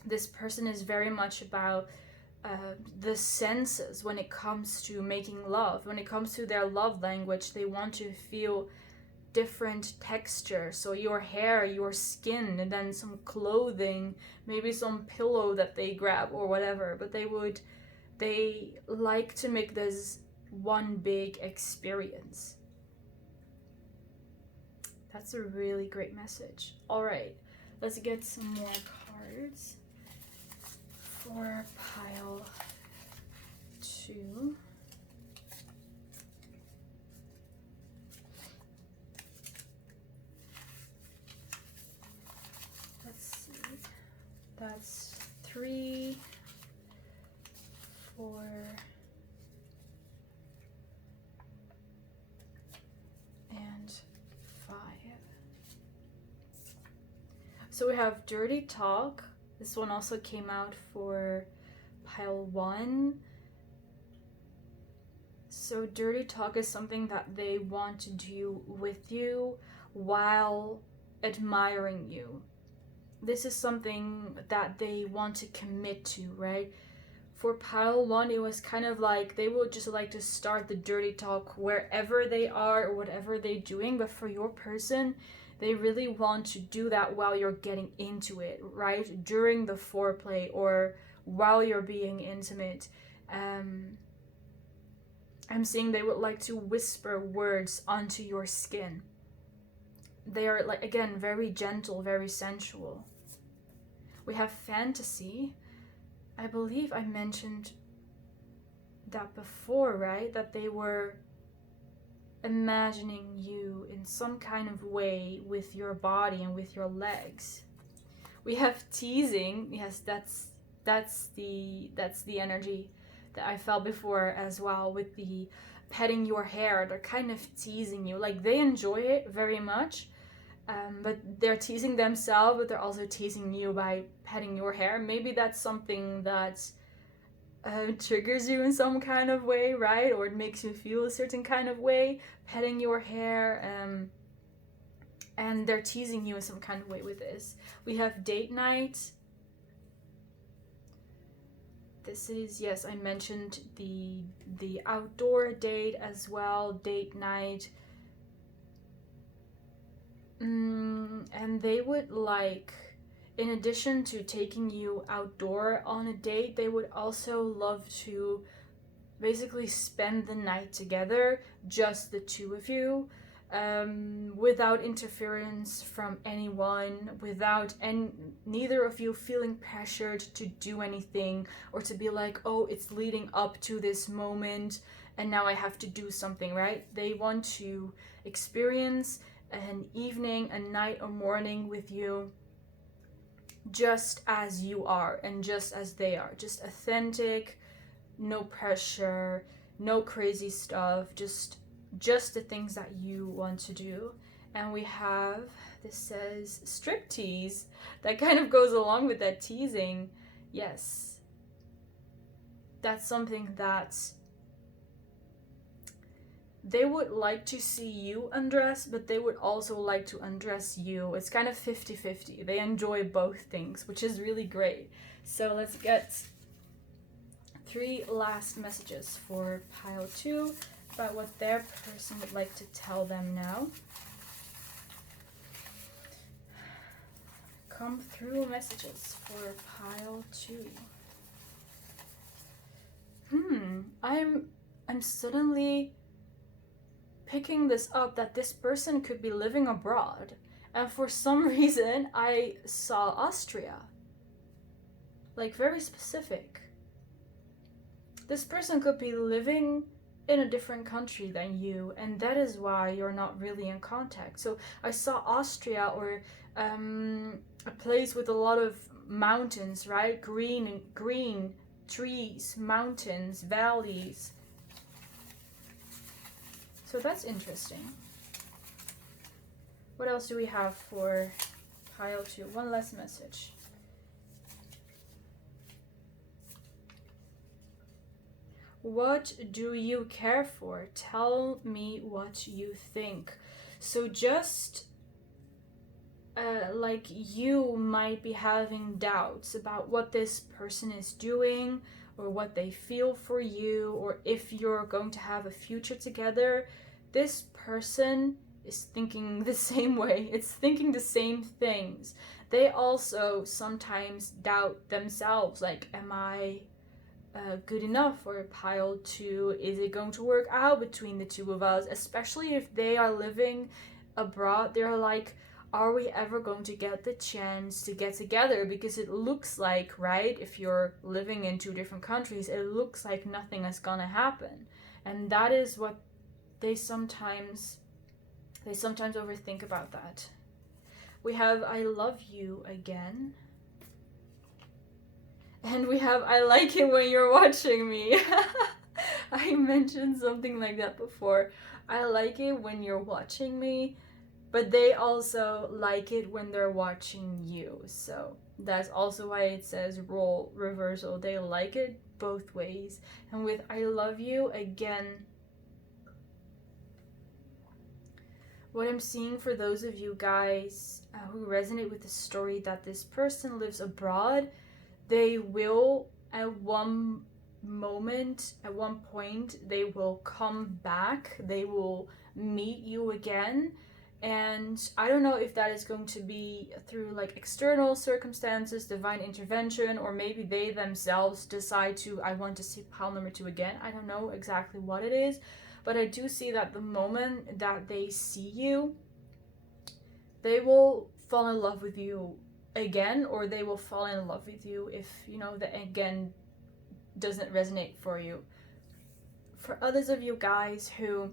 This person is very much about the senses when it comes to making love. When it comes to their love language, they want to feel different texture. So your hair, your skin, and then some clothing, maybe some pillow that they grab or whatever. But they like to make this one big experience. That's a really great message. All right, let's get some more cards for pile 2. Let's see. That's 3, 4, and 5. So we have Dirty Talk. This one also came out for pile 1. So dirty talk is something that they want to do with you while admiring you. This is something that they want to commit to, right? For pile 1, it was kind of like they would just like to start the dirty talk wherever they are or whatever they're doing. But for your person, they really want to do that while you're getting into it, right? During the foreplay or while you're being intimate. I'm seeing they would like to whisper words onto your skin. They are, like, again, very gentle, very sensual. We have fantasy. I believe I mentioned that before, right? That they were imagining you in some kind of way with your body and with your legs. We have teasing. Yes, that's the energy that I felt before as well, with the petting your hair. They're kind of teasing you. Like, they enjoy it very much, but they're teasing themselves, but they're also teasing you by petting your hair. Maybe that's something that triggers you in some kind of way, right? Or it makes you feel a certain kind of way, petting your hair, and they're teasing you in some kind of way with this. We have date night. This is, yes, I mentioned the outdoor date as well, date night. And they would like, in addition to taking you outdoor on a date, they would also love to basically spend the night together, just the two of you, without interference from anyone, without neither of you feeling pressured to do anything, or to be like, oh, it's leading up to this moment and now I have to do something, right? They want to experience an evening, a night, or morning with you just as you are and just as they are, just authentic, no pressure, no crazy stuff, just the things that you want to do. And we have, this says striptease. That kind of goes along with that teasing. Yes, that's something that they would like to see you undress, but they would also like to undress you. It's kind of 50-50. They enjoy both things, which is really great. So let's get 3 last messages for pile 2 about what their person would like to tell them now. Come through messages for pile 2. I'm suddenly picking this up, that this person could be living abroad, and for some reason I saw Austria, like very specific. This person could be living in a different country than you, and that is why you're not really in contact. So I saw Austria, or a place with a lot of mountains, right? Green trees, mountains, valleys. So that's interesting. What else do we have for pile 2? One last message. What do you care for? Tell me what you think. So just like you might be having doubts about what this person is doing, or what they feel for you, or if you're going to have a future together, this person is thinking the same way. It's thinking the same things. They also sometimes doubt themselves, like, am I good enough for pile 2? Is it going to work out between the two of us? Especially if they are living abroad, they're like, are we ever going to get the chance to get together? Because it looks like, right, if you're living in 2 different countries, it looks like nothing is gonna happen. And that is what they sometimes overthink about that. We have I love you again. And we have I like it when you're watching me. I mentioned something like that before. I like it when you're watching me, but they also like it when they're watching you. So that's also why it says role reversal. They like it both ways. And with I love you again, what I'm seeing for those of you guys who resonate with the story that this person lives abroad, they will at one moment, at one point, they will come back. They will meet you again. And I don't know if that is going to be through like external circumstances, divine intervention, or maybe they themselves decide to, I want to see pile number 2 again. I don't know exactly what it is, but I do see that the moment that they see you, they will fall in love with you again, or they will fall in love with you if, you know, the again doesn't resonate for you. For others of you guys who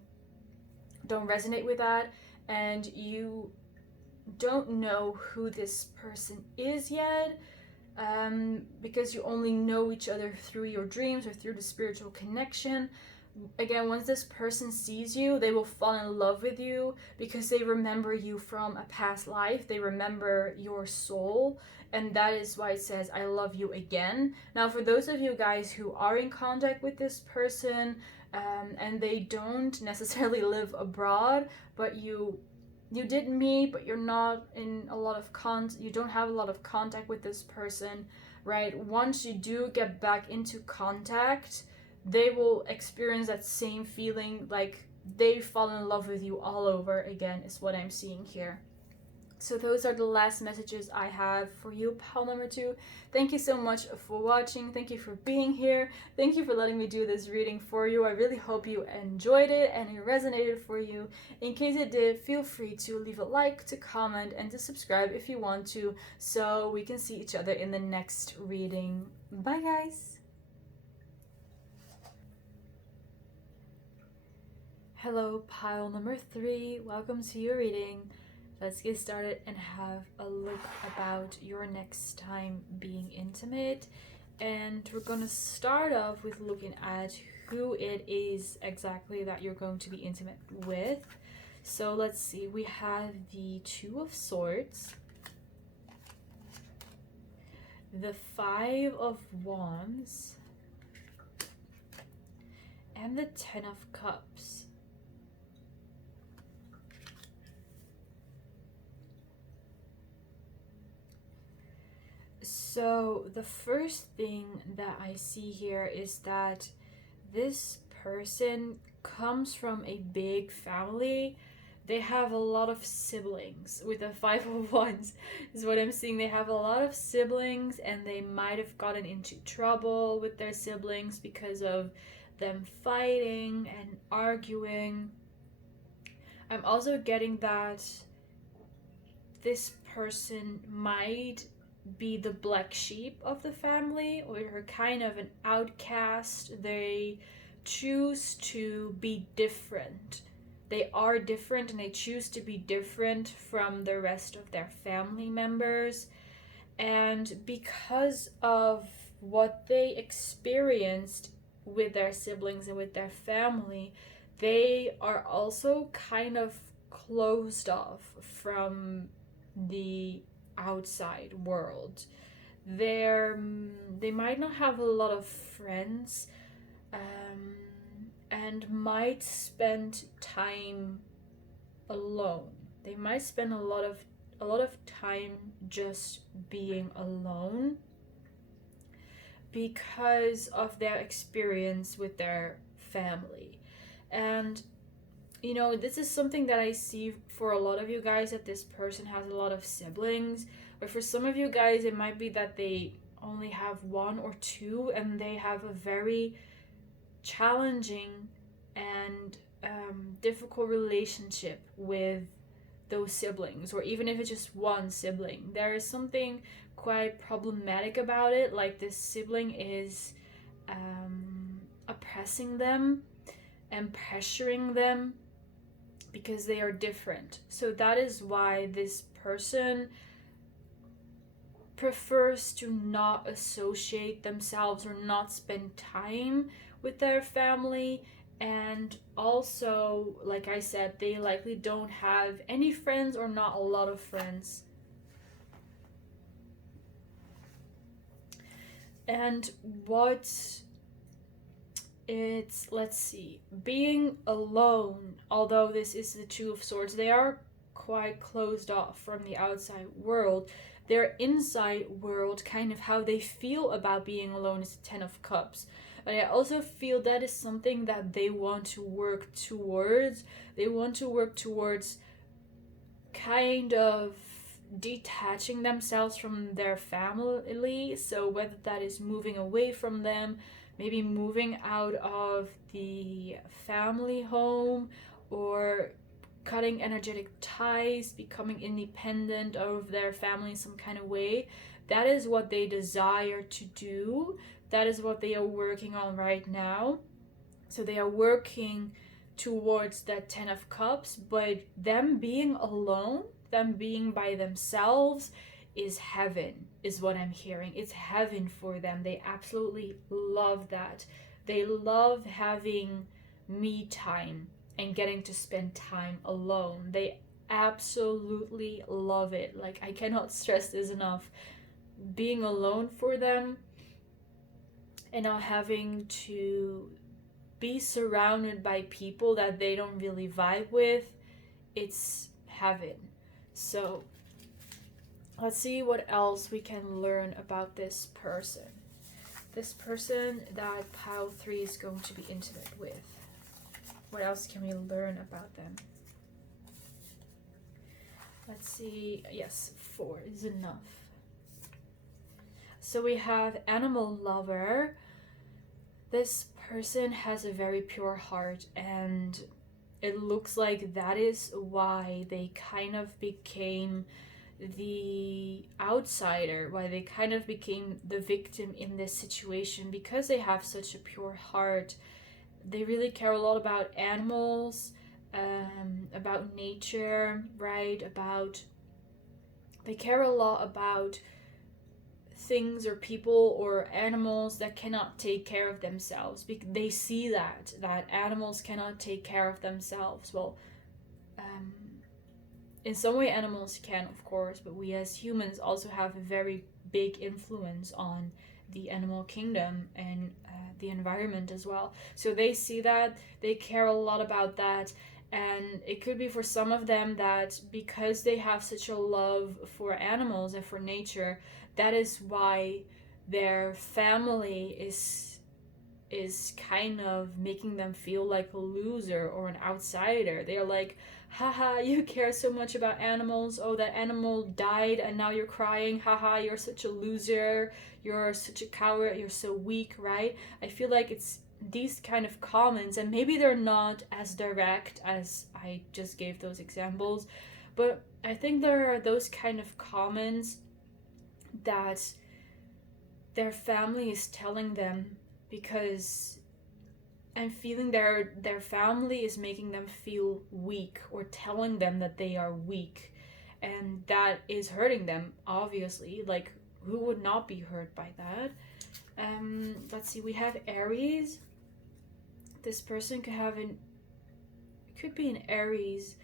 don't resonate with that and you don't know who this person is yet, because you only know each other through your dreams or through the spiritual connection, again, once this person sees you, they will fall in love with you because they remember you from a past life. They remember your soul, and that is why it says, I love you again. Now, for those of you guys who are in contact with this person, and they don't necessarily live abroad, but you did meet, but you're not in a lot of you don't have a lot of contact with this person, right? Once you do get back into contact, they will experience that same feeling, like they fall in love with you all over again, is what I'm seeing here. So those are the last messages I have for you, pile number 2. Thank you so much for watching. Thank you for being here. Thank you for letting me do this reading for you. I really hope you enjoyed it and it resonated for you. In case it did, feel free to leave a like, to comment, and to subscribe if you want to, so we can see each other in the next reading. Bye, guys. Hello, pile number 3. Welcome to your reading. Let's get started and have a look about your next time being intimate. And we're gonna start off with looking at who it is exactly that you're going to be intimate with. So let's see, we have the 2 of Swords, the 5 of Wands, and the 10 of Cups. So the first thing that I see here is that this person comes from a big family. They have a lot of siblings. With the 5 of Wands is what I'm seeing. They have a lot of siblings, and they might have gotten into trouble with their siblings because of them fighting and arguing. I'm also getting that this person might be the black sheep of the family, or are kind of an outcast. They choose to be different. They are different, and they choose to be different from the rest of their family members. And because of what they experienced with their siblings and with their family, they are also kind of closed off from the outside world. They might not have a lot of friends, and might spend time alone. They might spend a lot of time just being alone because of their experience with their family. And you know, this is something that I see for a lot of you guys, that this person has a lot of siblings. Or for some of you guys, it might be that they only have 1 or 2, and they have a very challenging and difficult relationship with those siblings. Or even if it's just one sibling, there is something quite problematic about it. Like this sibling is oppressing them and pressuring them because they are different. So that is why this person prefers to not associate themselves or not spend time with their family. And also, like I said, they likely don't have any friends or not a lot of friends. And let's see, being alone, although this is the 2 of Swords, they are quite closed off from the outside world. Their inside world, kind of how they feel about being alone, is the 10 of Cups. But I also feel that is something that they want to work towards. They want to work towards kind of detaching themselves from their family. So whether that is moving away from them, maybe moving out of the family home, or cutting energetic ties, becoming independent of their family in some kind of way. That is what they desire to do. That is what they are working on right now. So they are working towards that 10 of Cups, but them being alone, them being by themselves is heaven, is what I'm hearing. It's heaven for them. They absolutely love that. They love having me time and getting to spend time alone. They absolutely love it. Like, I cannot stress this enough. Being alone for them and not having to be surrounded by people that they don't really vibe with, it's heaven. So let's see what else we can learn about this person. This person that pile 3 is going to be intimate with. What else can we learn about them? Let's see. Yes, 4 is enough. So we have animal lover. This person has a very pure heart, and it looks like that is why they kind of became the outsider, why they kind of became the victim in this situation, because they have such a pure heart. They really care a lot about animals, about nature, right? They care a lot about things or people or animals that cannot take care of themselves. They see that animals cannot take care of themselves. Well, in some way animals can, of course, but we as humans also have a very big influence on the animal kingdom and the environment as well. So they see that, they care a lot about that, and it could be for some of them that because they have such a love for animals and for nature, that is why their family is kind of making them feel like a loser or an outsider. They're like, haha, you care so much about animals. Oh, that animal died and now you're crying. Haha, you're such a loser. You're such a coward. You're so weak, right? I feel like it's these kind of comments, and maybe they're not as direct as I just gave those examples, but I think there are those kind of comments that their family is telling them, because I'm feeling their family is making them feel weak or telling them that they are weak, and that is hurting them, obviously. Like, who would not be hurt by that? Let's see, we have Aries. This person could be an Aries,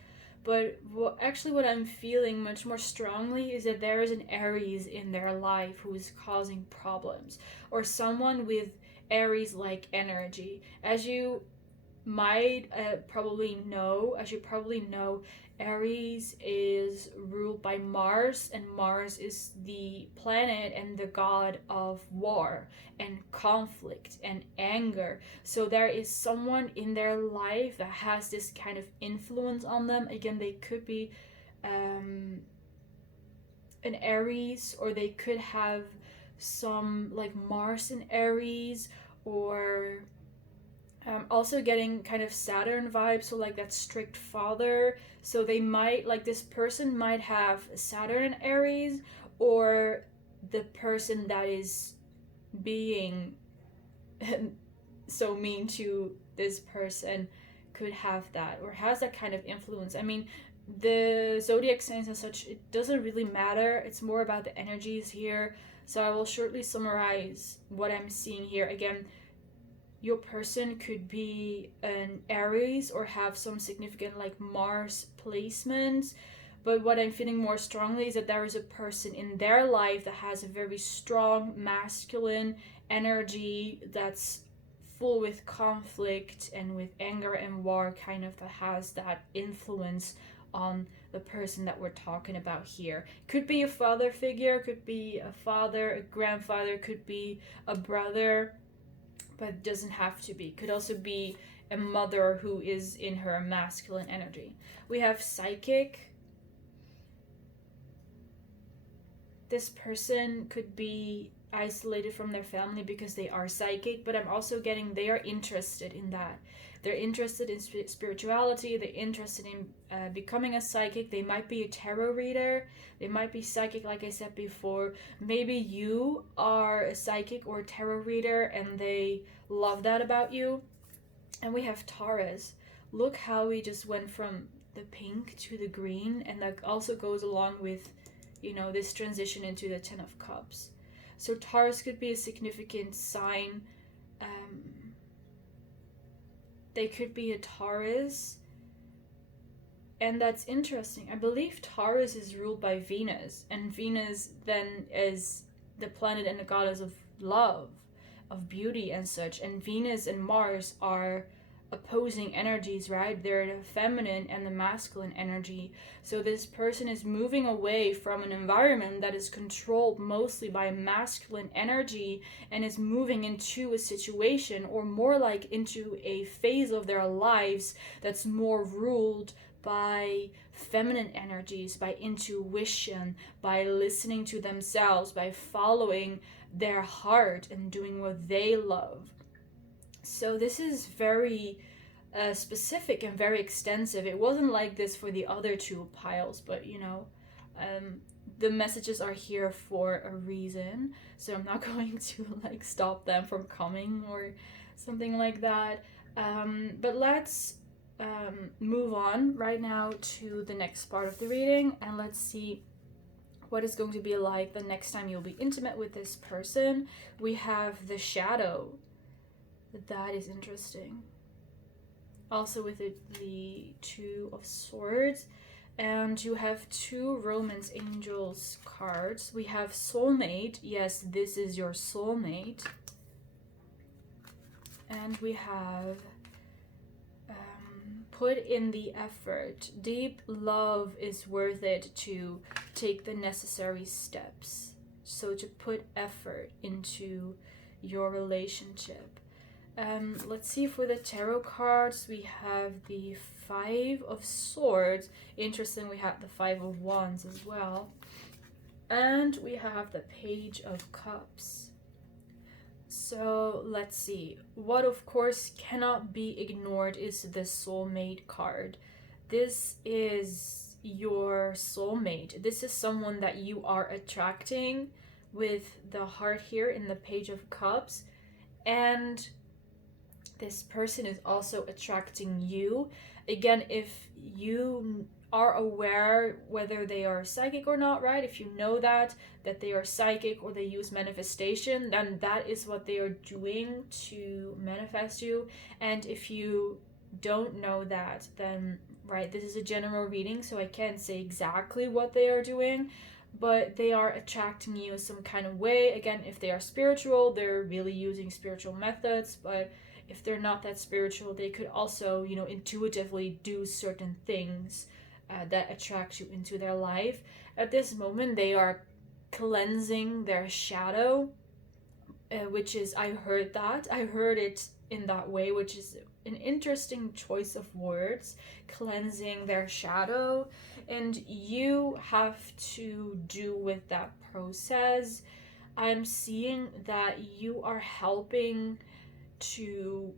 but what I'm feeling much more strongly is that there is an Aries in their life who is causing problems, or someone with Aries-like energy. As you probably know, Aries is ruled by Mars, and Mars is the planet and the god of war and conflict and anger. So there is someone in their life that has this kind of influence on them. Again, they could be an Aries, or they could have some like Mars in Aries, or also getting kind of Saturn vibes, so like that strict father. So they might, like, this person might have Saturn in Aries, or the person that is being so mean to this person could have that, or has that kind of influence. I mean, the zodiac signs and such, it doesn't really matter. It's more about the energies here. So I will shortly summarize what I'm seeing here. Again, your person could be an Aries or have some significant like Mars placements, but what I'm feeling more strongly is that there is a person in their life that has a very strong masculine energy that's full with conflict and with anger and war, kind of, that has that influence on the person that we're talking about here. Could be a father figure, could be a father, a grandfather, could be a brother, but it doesn't have to be. Could also be a mother who is in her masculine energy. We have psychic. This person could be isolated from their family because they are psychic, but I'm also getting they are interested in that. They're interested in spirituality. They're interested in becoming a psychic. They might be a tarot reader. They might be psychic, like I said before. Maybe you are a psychic or a tarot reader and they love that about you. And we have Taurus. Look how we just went from the pink to the green, and that also goes along with, you know, this transition into the Ten of Cups. So Taurus could be a significant sign. They could be a Taurus. And that's interesting. I believe Taurus is ruled by Venus, and Venus then is the planet and the goddess of love, of beauty and such. And Venus and Mars are opposing energies, right? They're the feminine and the masculine energy. So this person is moving away from an environment that is controlled mostly by masculine energy and is moving into a situation, or more like into a phase of their lives that's more ruled by feminine energies, by intuition, by listening to themselves, by following their heart and doing what they love. So this is very specific and very extensive. It wasn't like this for the other two piles, but you know, the messages are here for a reason. So I'm not going to like stop them from coming or something like that. But let's move on right now to the next part of the reading, and let's see what it's going to be like the next time you'll be intimate with this person. We have the Shadow. That is interesting. Also with the Two of Swords. And you have two Romance Angels cards. We have Soulmate. Yes, this is your soulmate. And we have put in the effort. Deep love is worth it to take the necessary steps. So to put effort into your relationship. Let's see, for the tarot cards, we have the Five of Swords. Interesting, we have the Five of Wands as well. And we have the Page of Cups. So let's see. What of course cannot be ignored is the soulmate card. This is your soulmate. This is someone that you are attracting with the heart here in the Page of Cups. And this person is also attracting you. Again, if you are aware whether they are psychic or not, right? If you know that they are psychic or they use manifestation, then that is what they are doing to manifest you. And if you don't know that, then, right, this is a general reading, so I can't say exactly what they are doing, but they are attracting you some kind of way. Again, if they are spiritual, they're really using spiritual methods, but if they're not that spiritual, they could also, you know, intuitively do certain things that attract you into their life. At this moment, they are cleansing their shadow, which is, I heard it in that way, which is an interesting choice of words, cleansing their shadow. And you have to do with that process. I'm seeing that you are helping to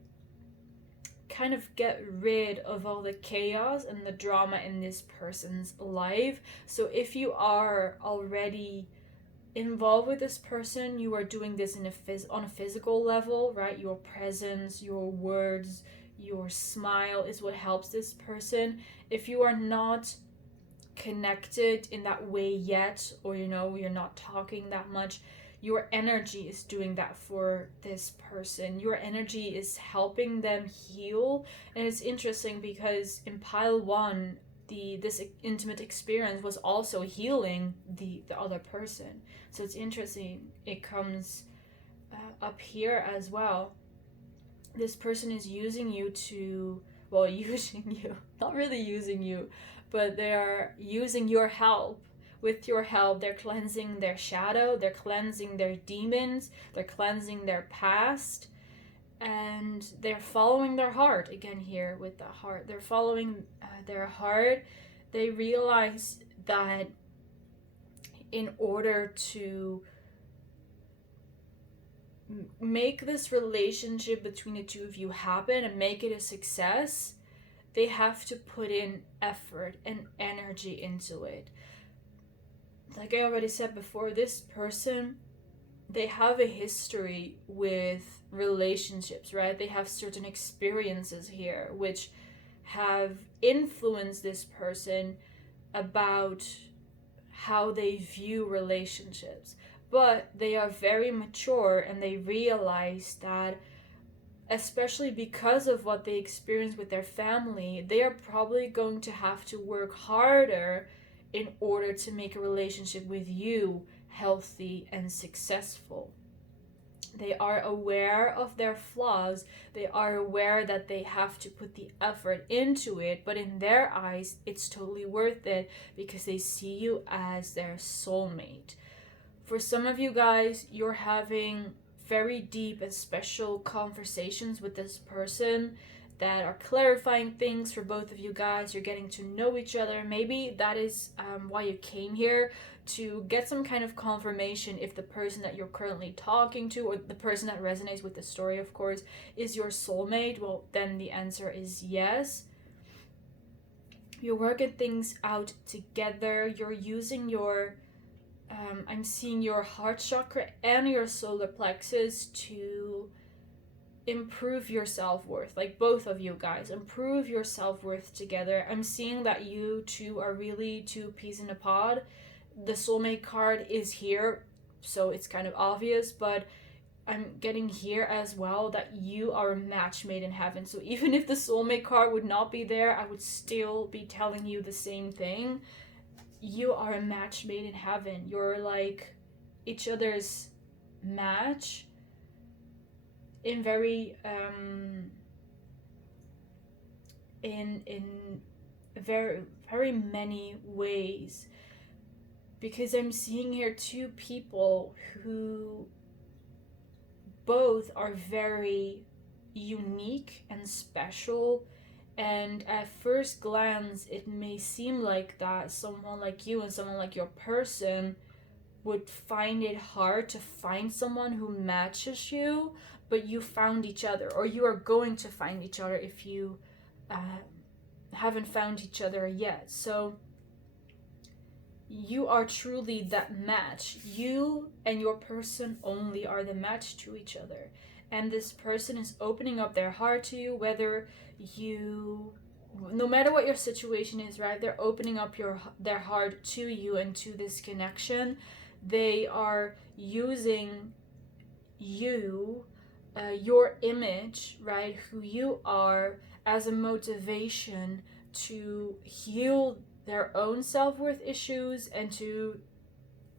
kind of get rid of all the chaos and the drama in this person's life. So if you are already involved with this person, you are doing this on a physical level, right? Your presence, your words, your smile is what helps this person. If you are not connected in that way yet, or you know, you're not talking that much, your energy is doing that for this person. Your energy is helping them heal. And it's interesting because in pile one, this intimate experience was also healing the other person. So it's interesting. It comes up here as well. This person is using you to, well, using you, not really using you, but they're using your help. With your help, they're cleansing their shadow, they're cleansing their demons, they're cleansing their past, and they're following their heart. Again, here with the heart, they're following their heart. They realize that in order to make this relationship between the two of you happen and make it a success, they have to put in effort and energy into it. Like I already said before, this person they have a history with relationships, right? They have certain experiences here which have influenced this person about how they view relationships. But they are very mature and they realize that, especially because of what they experience with their family, they are probably going to have to work harder in order to make a relationship with you healthy and successful. They are aware of their flaws. They are aware that they have to put the effort into it, but in their eyes, it's totally worth it because they see you as their soulmate. For some of you guys, you're having very deep and special conversations with this person that are clarifying things for both of you guys. You're getting to know each other. Maybe that is why you came here, to get some kind of confirmation if the person that you're currently talking to, or the person that resonates with the story, of course, is your soulmate. Well, then the answer is yes. You're working things out together. You're using your I'm seeing your heart chakra and your solar plexus to improve your self-worth. Like, both of you guys, improve your self-worth together. I'm seeing that you two are really two peas in a pod. The soulmate card is here, so it's kind of obvious, but I'm getting here as well that you are a match made in heaven. So even if the soulmate card would not be there, I would still be telling you the same thing. You are a match made in heaven. You're like each other's match in very in very many ways, because I'm seeing here two people who both are very unique and special. And at first glance, it may seem like that someone like you and someone like your person would find it hard to find someone who matches you, but you found each other, or you are going to find each other if you haven't found each other yet. So you are truly that match. You and your person only are the match to each other. And this person is opening up their heart to you, no matter what your situation is, right? They're opening up their heart to you and to this connection. They are using you, your image, right, who you are, as a motivation to heal their own self-worth issues and to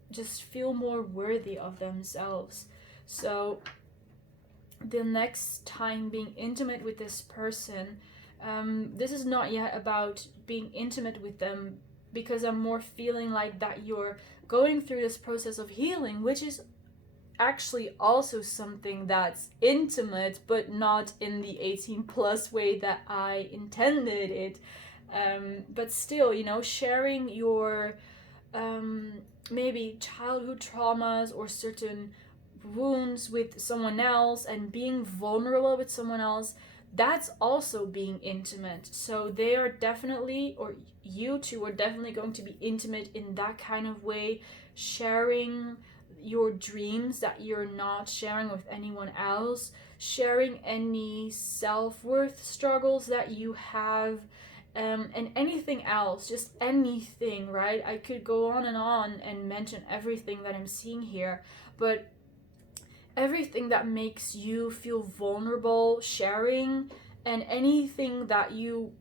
just feel more worthy of themselves. So the next time being intimate with this person, this is not yet about being intimate with them, because I'm more feeling like that you're going through this process of healing, which is actually also something that's intimate, but not in the 18 plus way that I intended it. But still, sharing your maybe childhood traumas or certain wounds with someone else and being vulnerable with someone else, that's also being intimate. So they are definitely, or you two are definitely going to be intimate in that kind of way, sharing your dreams that you're not sharing with anyone else, sharing any self-worth struggles that you have, and anything else, just anything, right? I could go on and mention everything that I'm seeing here, but everything that makes you feel vulnerable, sharing, and anything that you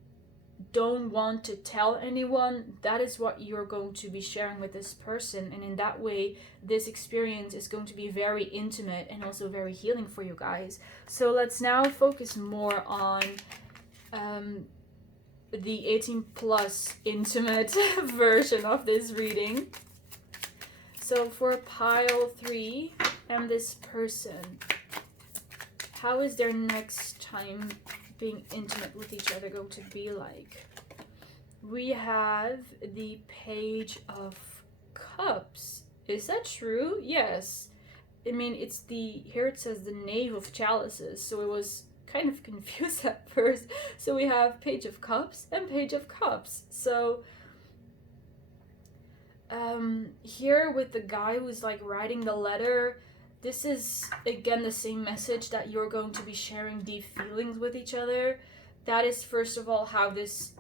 don't want to tell anyone, that is what you're going to be sharing with this person. And in that way, this experience is going to be very intimate and also very healing for you guys. So let's now focus more on the 18 plus intimate version of this reading. So for pile 3 and this person, how is their next time being intimate with each other going to be like? We have the Page of Cups. Is that true? Yes. I mean, here it says the Knave of Chalices, so it was kind of confused at first. So we have Page of Cups and Page of Cups. So here with the guy who's like writing the letter, this is again the same message that you're going to be sharing deep feelings with each other. That is first of all how this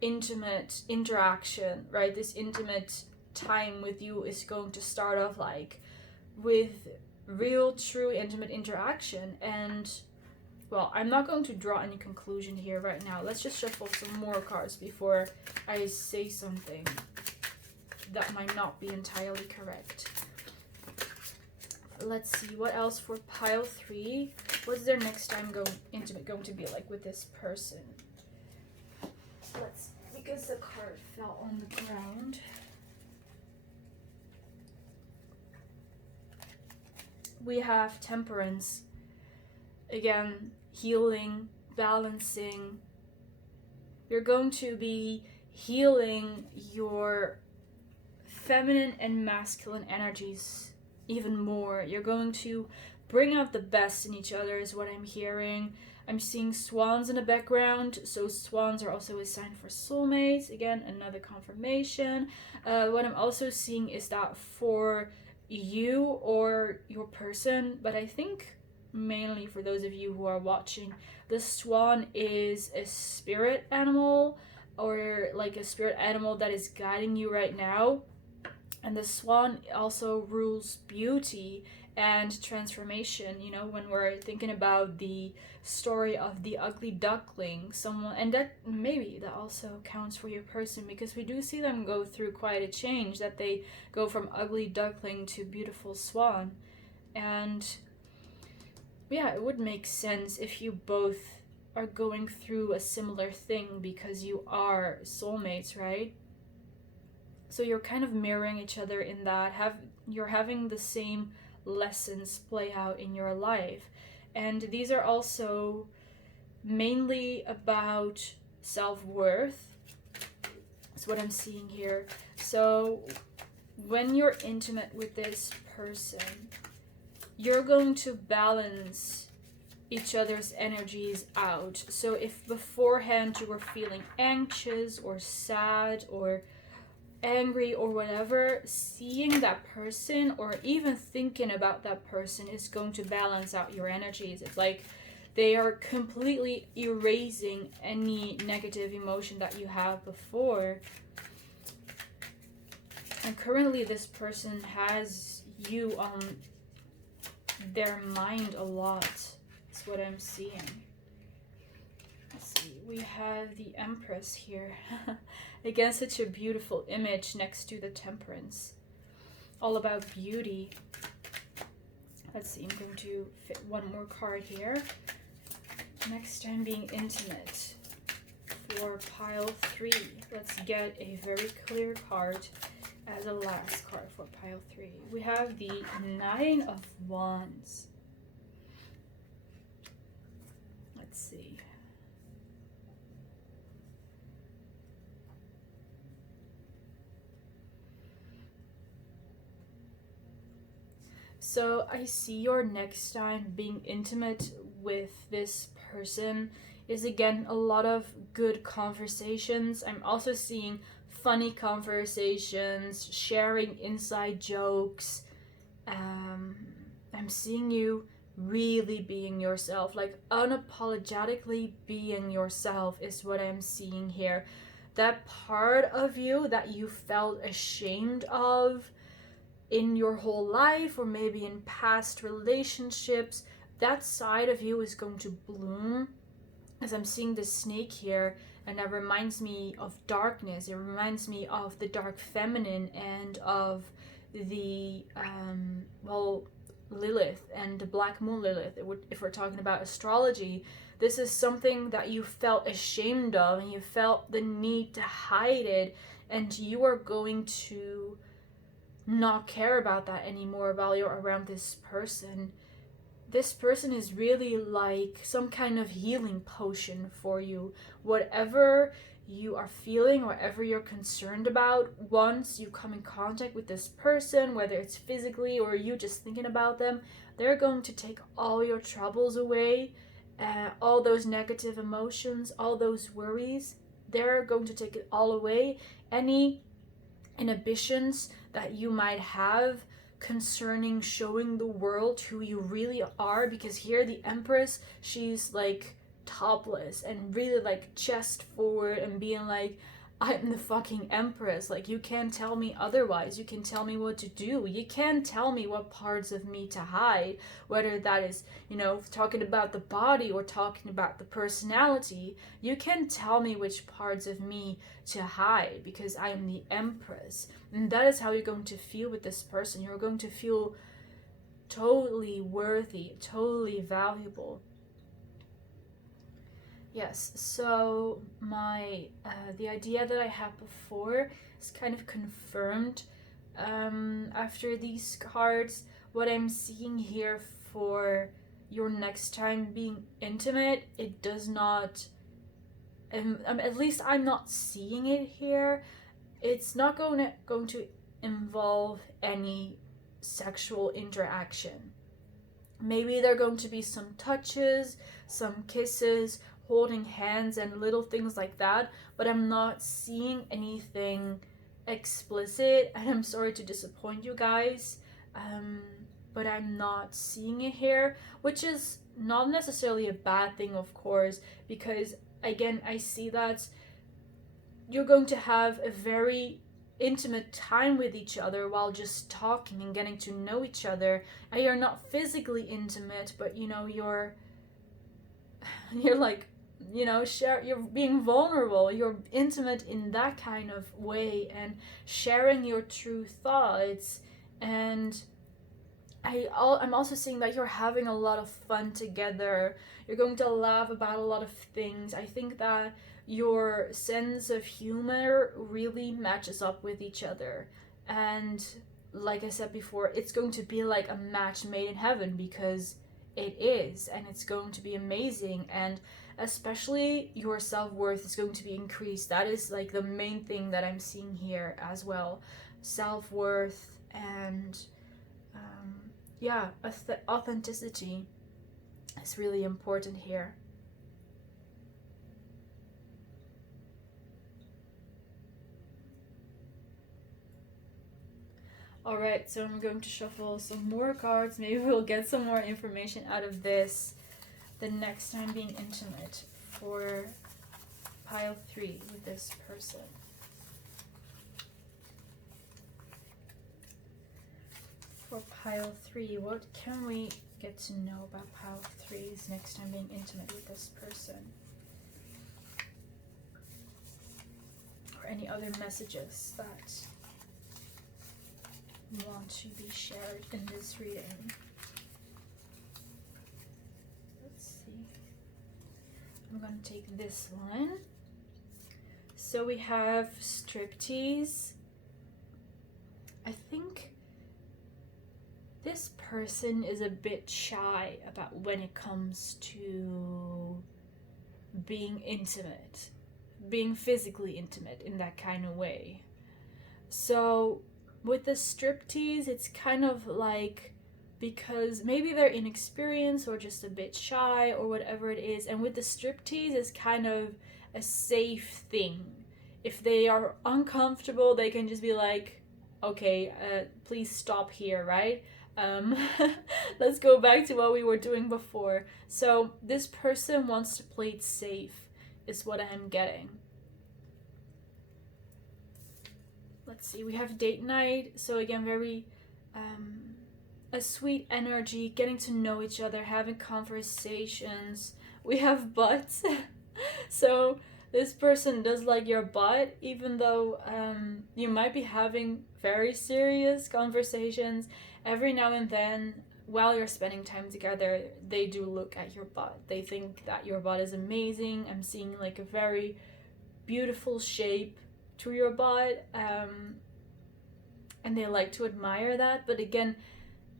intimate interaction, right, this intimate time with you is going to start off, like with real true intimate interaction. And well, I'm not going to draw any conclusion here right now. Let's just shuffle some more cards before I say something that might not be entirely correct. Let's see, what else for pile 3? What's their next time intimate going to be like with this person? Because the card fell on the ground. We have Temperance. Again, healing, balancing. You're going to be healing your feminine and masculine energies even more. You're going to bring out the best in each other is what I'm hearing. I'm seeing swans in the background, so swans are also a sign for soulmates. Again, another confirmation. What I'm also seeing is that for you or your person, but I think mainly for those of you who are watching, the swan is a spirit animal, or like a spirit animal that is guiding you right now. And the swan also rules beauty and transformation. You know, when we're thinking about the story of the ugly duckling, and that maybe that also counts for your person, because we do see them go through quite a change, that they go from ugly duckling to beautiful swan. And yeah, it would make sense if you both are going through a similar thing, because you are soulmates, right? So you're kind of mirroring each other in that you're having the same lessons play out in your life. And these are also mainly about self-worth. That's what I'm seeing here. So when you're intimate with this person, you're going to balance each other's energies out. So if beforehand you were feeling anxious or sad or angry or whatever, seeing that person or even thinking about that person is going to balance out your energies. It's like they are completely erasing any negative emotion that you have before. And currently this person has you on their mind a lot. That's what I'm seeing. Let's see, we have the Empress here. Again, such a beautiful image next to the Temperance. All about beauty. Let's see, I'm going to fit one more card here. Next time being intimate for pile 3. Let's get a very clear card as a last card for pile 3. We have the 9 of Wands. Let's see. So I see your next time being intimate with this person is again a lot of good conversations. I'm also seeing funny conversations, sharing inside jokes. I'm seeing you really being yourself, like unapologetically being yourself is what I'm seeing here. That part of you that you felt ashamed of in your whole life or maybe in past relationships, that side of you is going to bloom. As I'm seeing the snake here, and that reminds me of darkness. It reminds me of the dark feminine and of the Lilith and the black moon Lilith. If we're talking about astrology, this is something that you felt ashamed of and you felt the need to hide it, and you are going to not care about that anymore while you're around this person. This person is really like some kind of healing potion for you. Whatever you are feeling, whatever you're concerned about, once you come in contact with this person, whether it's physically or you just thinking about them, they're going to take all your troubles away, all those negative emotions, all those worries. They're going to take it all away. Any inhibitions that you might have concerning showing the world who you really are, because here the Empress, she's like topless and really like chest forward and being like, I'm the fucking Empress. Like, you can't tell me otherwise. You can tell me what to do. You can't tell me what parts of me to hide. Whether that is, you know, talking about the body or talking about the personality. You can tell me which parts of me to hide, because I am the Empress. And that is how you're going to feel with this person. You're going to feel totally worthy, totally valuable. Yes, so the idea that I had before is kind of confirmed after these cards. What I'm seeing here for your next time being intimate, it does not, at least I'm not seeing it here. It's not going to involve any sexual interaction. Maybe there are going to be some touches, some kisses, holding hands and little things like that, but I'm not seeing anything explicit, and I'm sorry to disappoint you guys, but I'm not seeing it here, which is not necessarily a bad thing, of course, because again, I see that you're going to have a very intimate time with each other while just talking and getting to know each other, and you're not physically intimate, but you know, you're like, you know, you're being vulnerable, you're intimate in that kind of way, and sharing your true thoughts. And I'm also seeing that you're having a lot of fun together. You're going to laugh about a lot of things. I think that your sense of humor really matches up with each other, and like I said before, it's going to be like a match made in heaven, because it is, and it's going to be amazing. And especially your self-worth is going to be increased. That is like the main thing that I'm seeing here as well. Self-worth and authenticity is really important here. Alright, so I'm going to shuffle some more cards. Maybe we'll get some more information out of this the next time being intimate for pile 3 with this person. For pile 3, what can we get to know about pile 3's next time being intimate with this person? Or any other messages that want to be shared in this reading? I'm gonna take this one. So we have striptease. I think this person is a bit shy about when it comes to being intimate, being physically intimate in that kind of way. So with the striptease, it's kind of like, because maybe they're inexperienced or just a bit shy or whatever it is, and with the striptease, it's kind of a safe thing. If they are uncomfortable, they can just be like, okay, please stop here, right? Let's go back to what we were doing before. So this person wants to play it safe, is what I'm getting. Let's see, we have date night. So again, very a sweet energy, getting to know each other, having conversations. We have butts. So this person does like your butt, even though you might be having very serious conversations. Every now and then, while you're spending time together, they do look at your butt. They think that your butt is amazing. I'm seeing like a very beautiful shape to your butt, and they like to admire that. But again,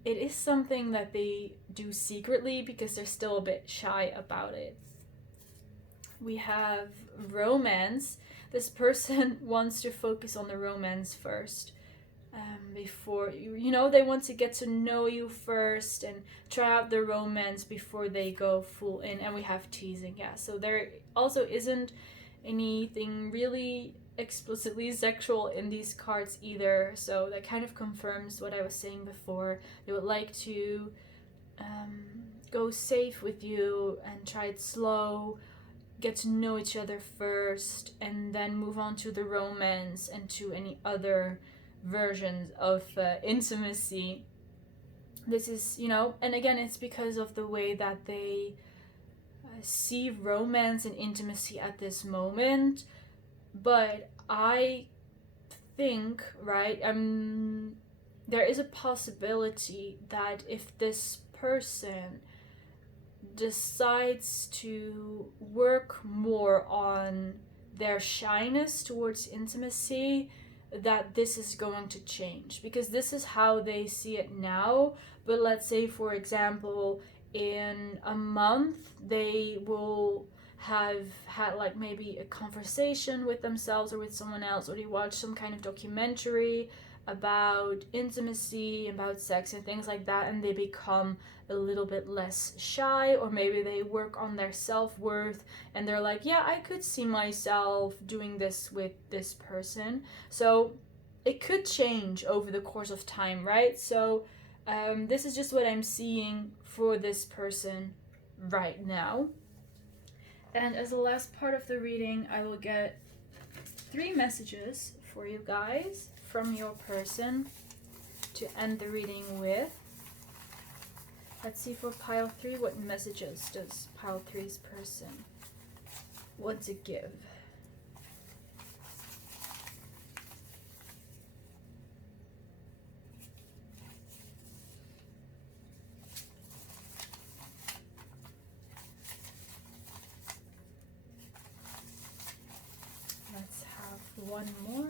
it is something that they do secretly because they're still a bit shy about it. We have romance. This person wants to focus on the romance first. Before, you know, they want to get to know you first and try out the romance before they go full in. And we have teasing, yeah. So there also isn't anything really explicitly sexual in these cards either, so that kind of confirms what I was saying before. They would like to go safe with you and try it slow, get to know each other first, and then move on to the romance and to any other versions of intimacy. This is, and again, it's because of the way that they see romance and intimacy at this moment. But I think, right, there is a possibility that if this person decides to work more on their shyness towards intimacy, that this is going to change, because this is how they see it now. But let's say, for example, in a month they will have had like maybe a conversation with themselves or with someone else, or they watch some kind of documentary about intimacy, about sex and things like that, and they become a little bit less shy, or maybe they work on their self-worth and they're like, yeah, I could see myself doing this with this person. So it could change over the course of time, right? So this is just what I'm seeing for this person right now. And as the last part of the reading, I will get 3 messages for you guys from your person to end the reading with. Let's see for pile 3, what messages does pile 3's person want to give? Let's have one more.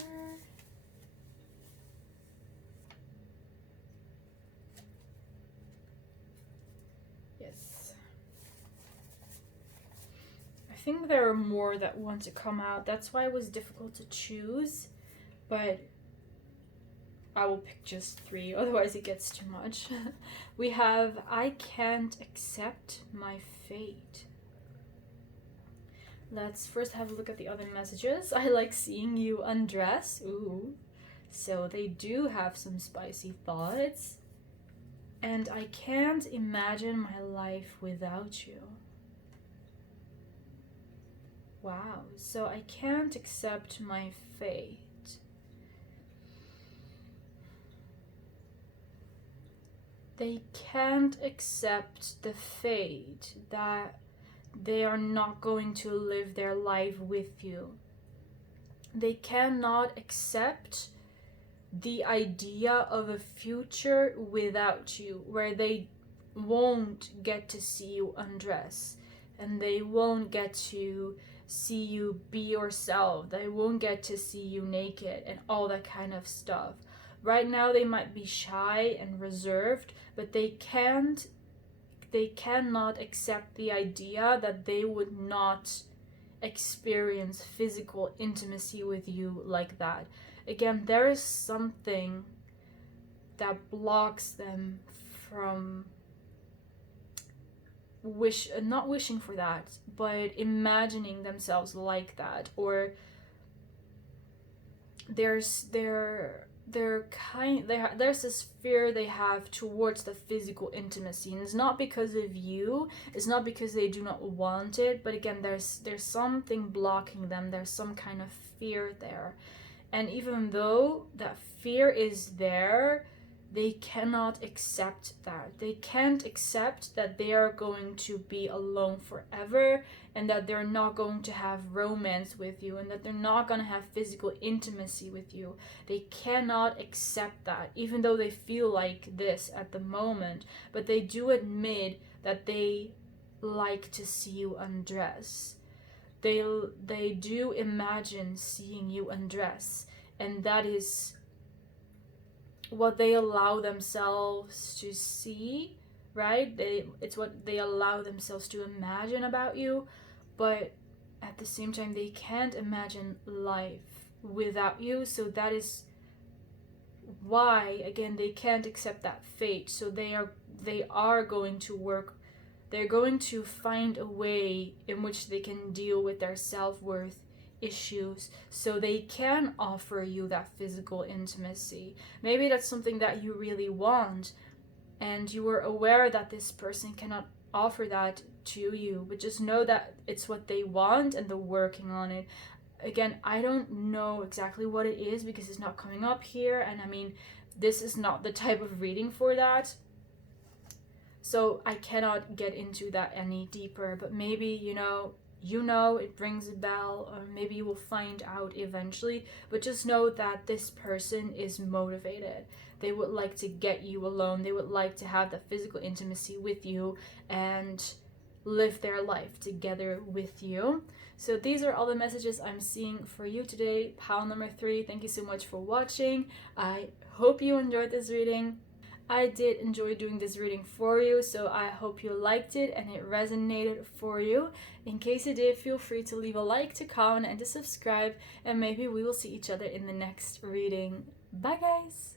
Yes. I think there are more that want to come out. That's why it was difficult to choose, but I will pick just 3, otherwise it gets too much. We have, I can't accept my fate. Let's first have a look at the other messages. I like seeing you undress. Ooh. So they do have some spicy thoughts. And I can't imagine my life without you. Wow. So I can't accept my fate. They can't accept the fate that they are not going to live their life with you. They cannot accept the idea of a future without you, where they won't get to see you undress, and they won't get to see you be yourself. They won't get to see you naked and all that kind of stuff. Right now they might be shy and reserved, but they cannot accept the idea that they would not experience physical intimacy with you like that. Again, there is something that blocks them from not wishing for that, but imagining themselves like that. Or there's this fear they have towards the physical intimacy, and it's not because of you, it's not because they do not want it, but again, there's something blocking them. There's some kind of fear there, and even though that fear is there, they cannot accept that. They can't accept that they are going to be alone forever, and that they're not going to have romance with you, and that they're not going to have physical intimacy with you. They cannot accept that, even though they feel like this at the moment. But they do admit that they like to see you undress. They do imagine seeing you undress, and that is what they allow themselves to see, right? It's what they allow themselves to imagine about you, but at the same time they can't imagine life without you. So that is why, again, they can't accept that fate. So they are going to work. They're going to find a way in which they can deal with their self-worth issues so they can offer you that physical intimacy. Maybe that's something that you really want and you were aware that this person cannot offer that to you, but just know that it's what they want and they're working on it. Again, I don't know exactly what it is because it's not coming up here, and I mean, this is not the type of reading for that, so I cannot get into that any deeper. But maybe you know it rings a bell, or maybe you will find out eventually. But just know that this person is motivated. They would like to get you alone. They would like to have that physical intimacy with you and live their life together with you. So these are all the messages I'm seeing for you today. Pile number 3, thank you so much for watching. I hope you enjoyed this reading. I did enjoy doing this reading for you, so I hope you liked it and it resonated for you. In case you did, feel free to leave a like, to comment, and to subscribe, and maybe we will see each other in the next reading. Bye guys!